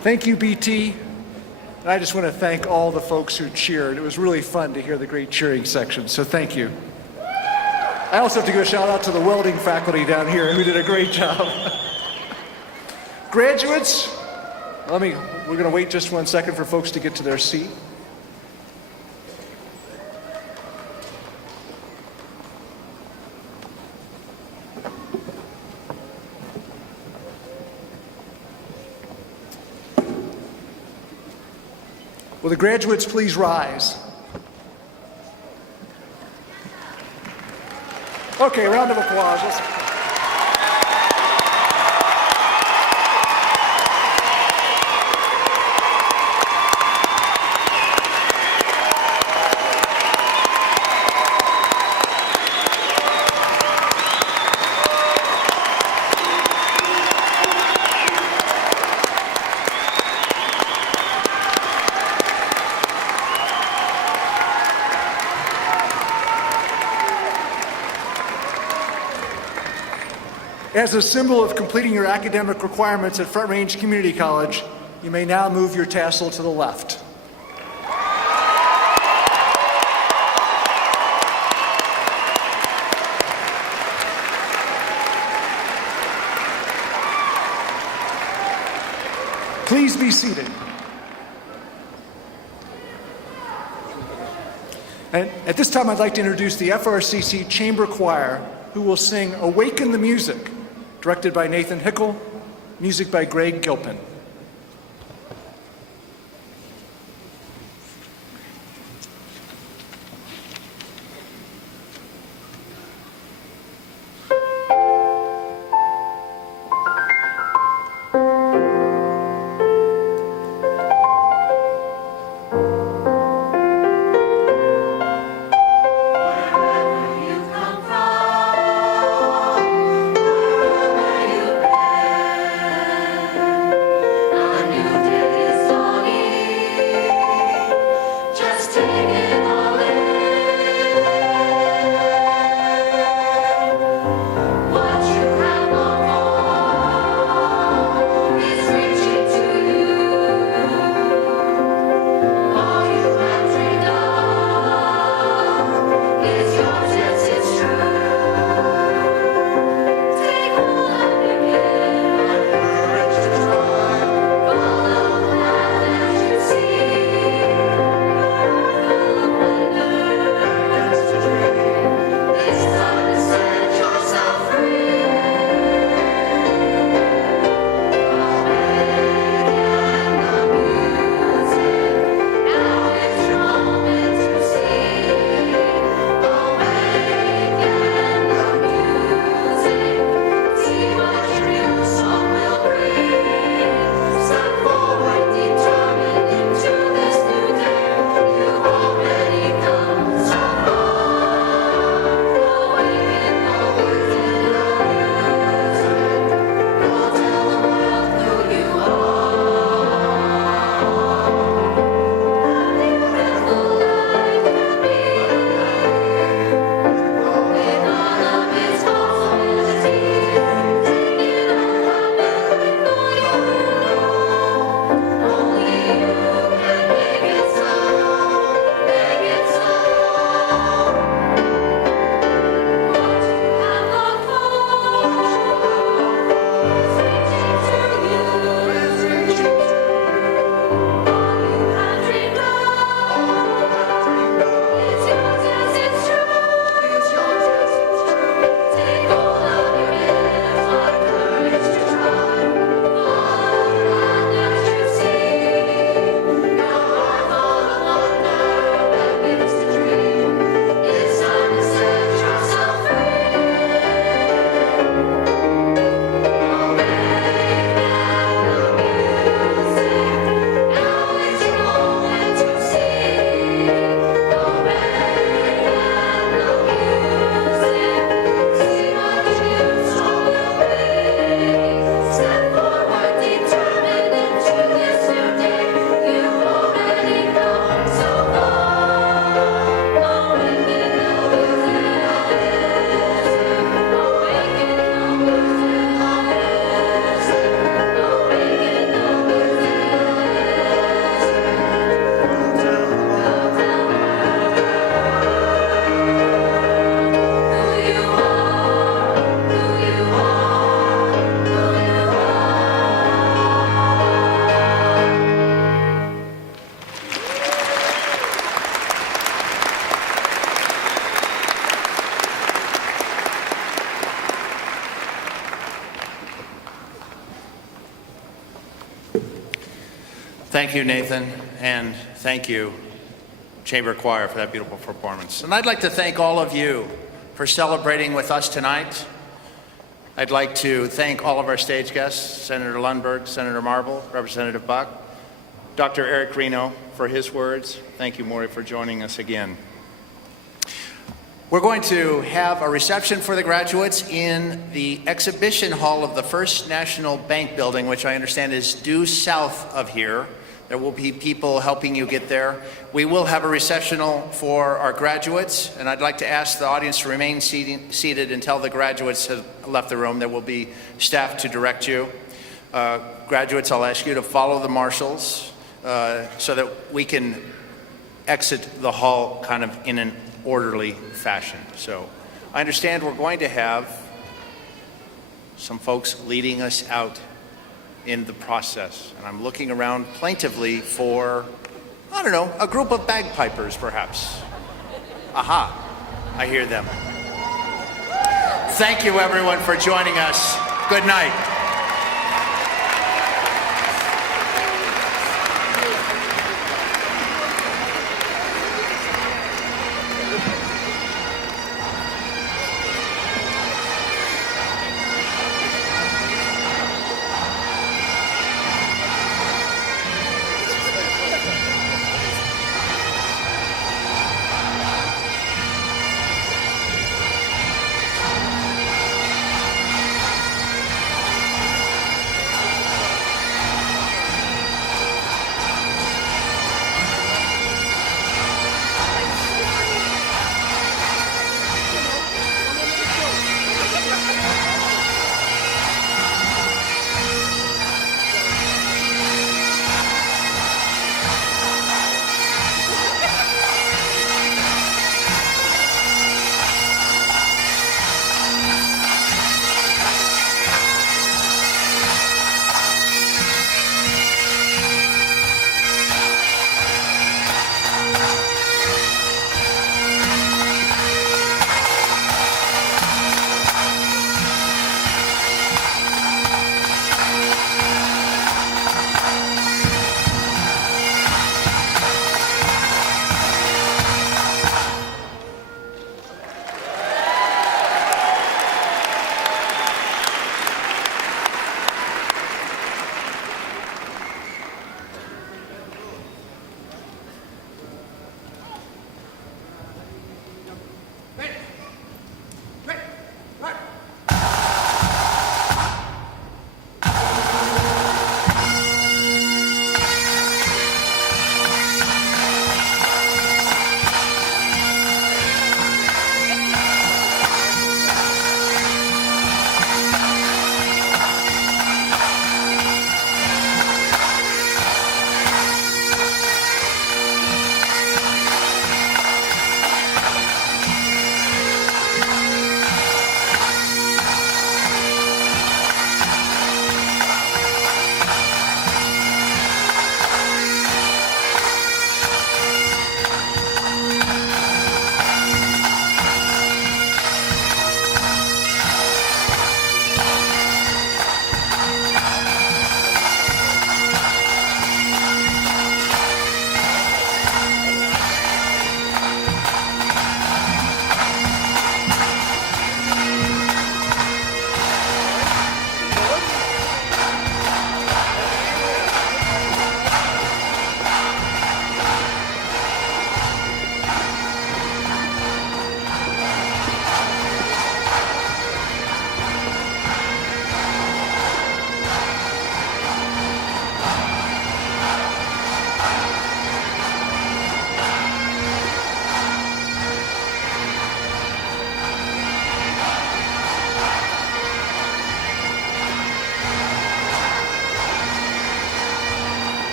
Thank you, BT. And I just want to thank all the folks who cheered. It was really fun to hear the great cheering section, so thank you. I also have to give a shout out to the welding faculty down here who did a great job. Graduates, we're going to wait just 1 second for folks to get to their seat. Will the graduates please rise? Okay, round of applause. As a symbol of completing your academic requirements at Front Range Community College, you may now move your tassel to the left. Please be seated. And at this time, I'd like to introduce the FRCC Chamber Choir, who will sing Awaken the Music, directed by Nathan Hickel, music by Greg Gilpin. Thank you, Nathan, and thank you, Chamber Choir, for that beautiful performance. And I'd like to thank all of you for celebrating with us tonight. I'd like to thank all of our stage guests, Senator Lundberg, Senator Marble, Representative Buck, Dr. Eric Reno for his words. Thank you, Maury, for joining us again. We're going to have a reception for the graduates in the exhibition hall of the First National Bank building, which I understand is due south of here. There will be people helping you get there. We will have a recessional for our graduates, and I'd like to ask the audience to remain seated until the graduates have left the room. There will be staff to direct you. Graduates, I'll ask you to follow the marshals so that we can exit the hall kind of in an orderly fashion. So I understand we're going to have some folks leading us out in the process. And I'm looking around plaintively for, I don't know, a group of bagpipers perhaps. Aha, I hear them. Thank you everyone for joining us. Good night.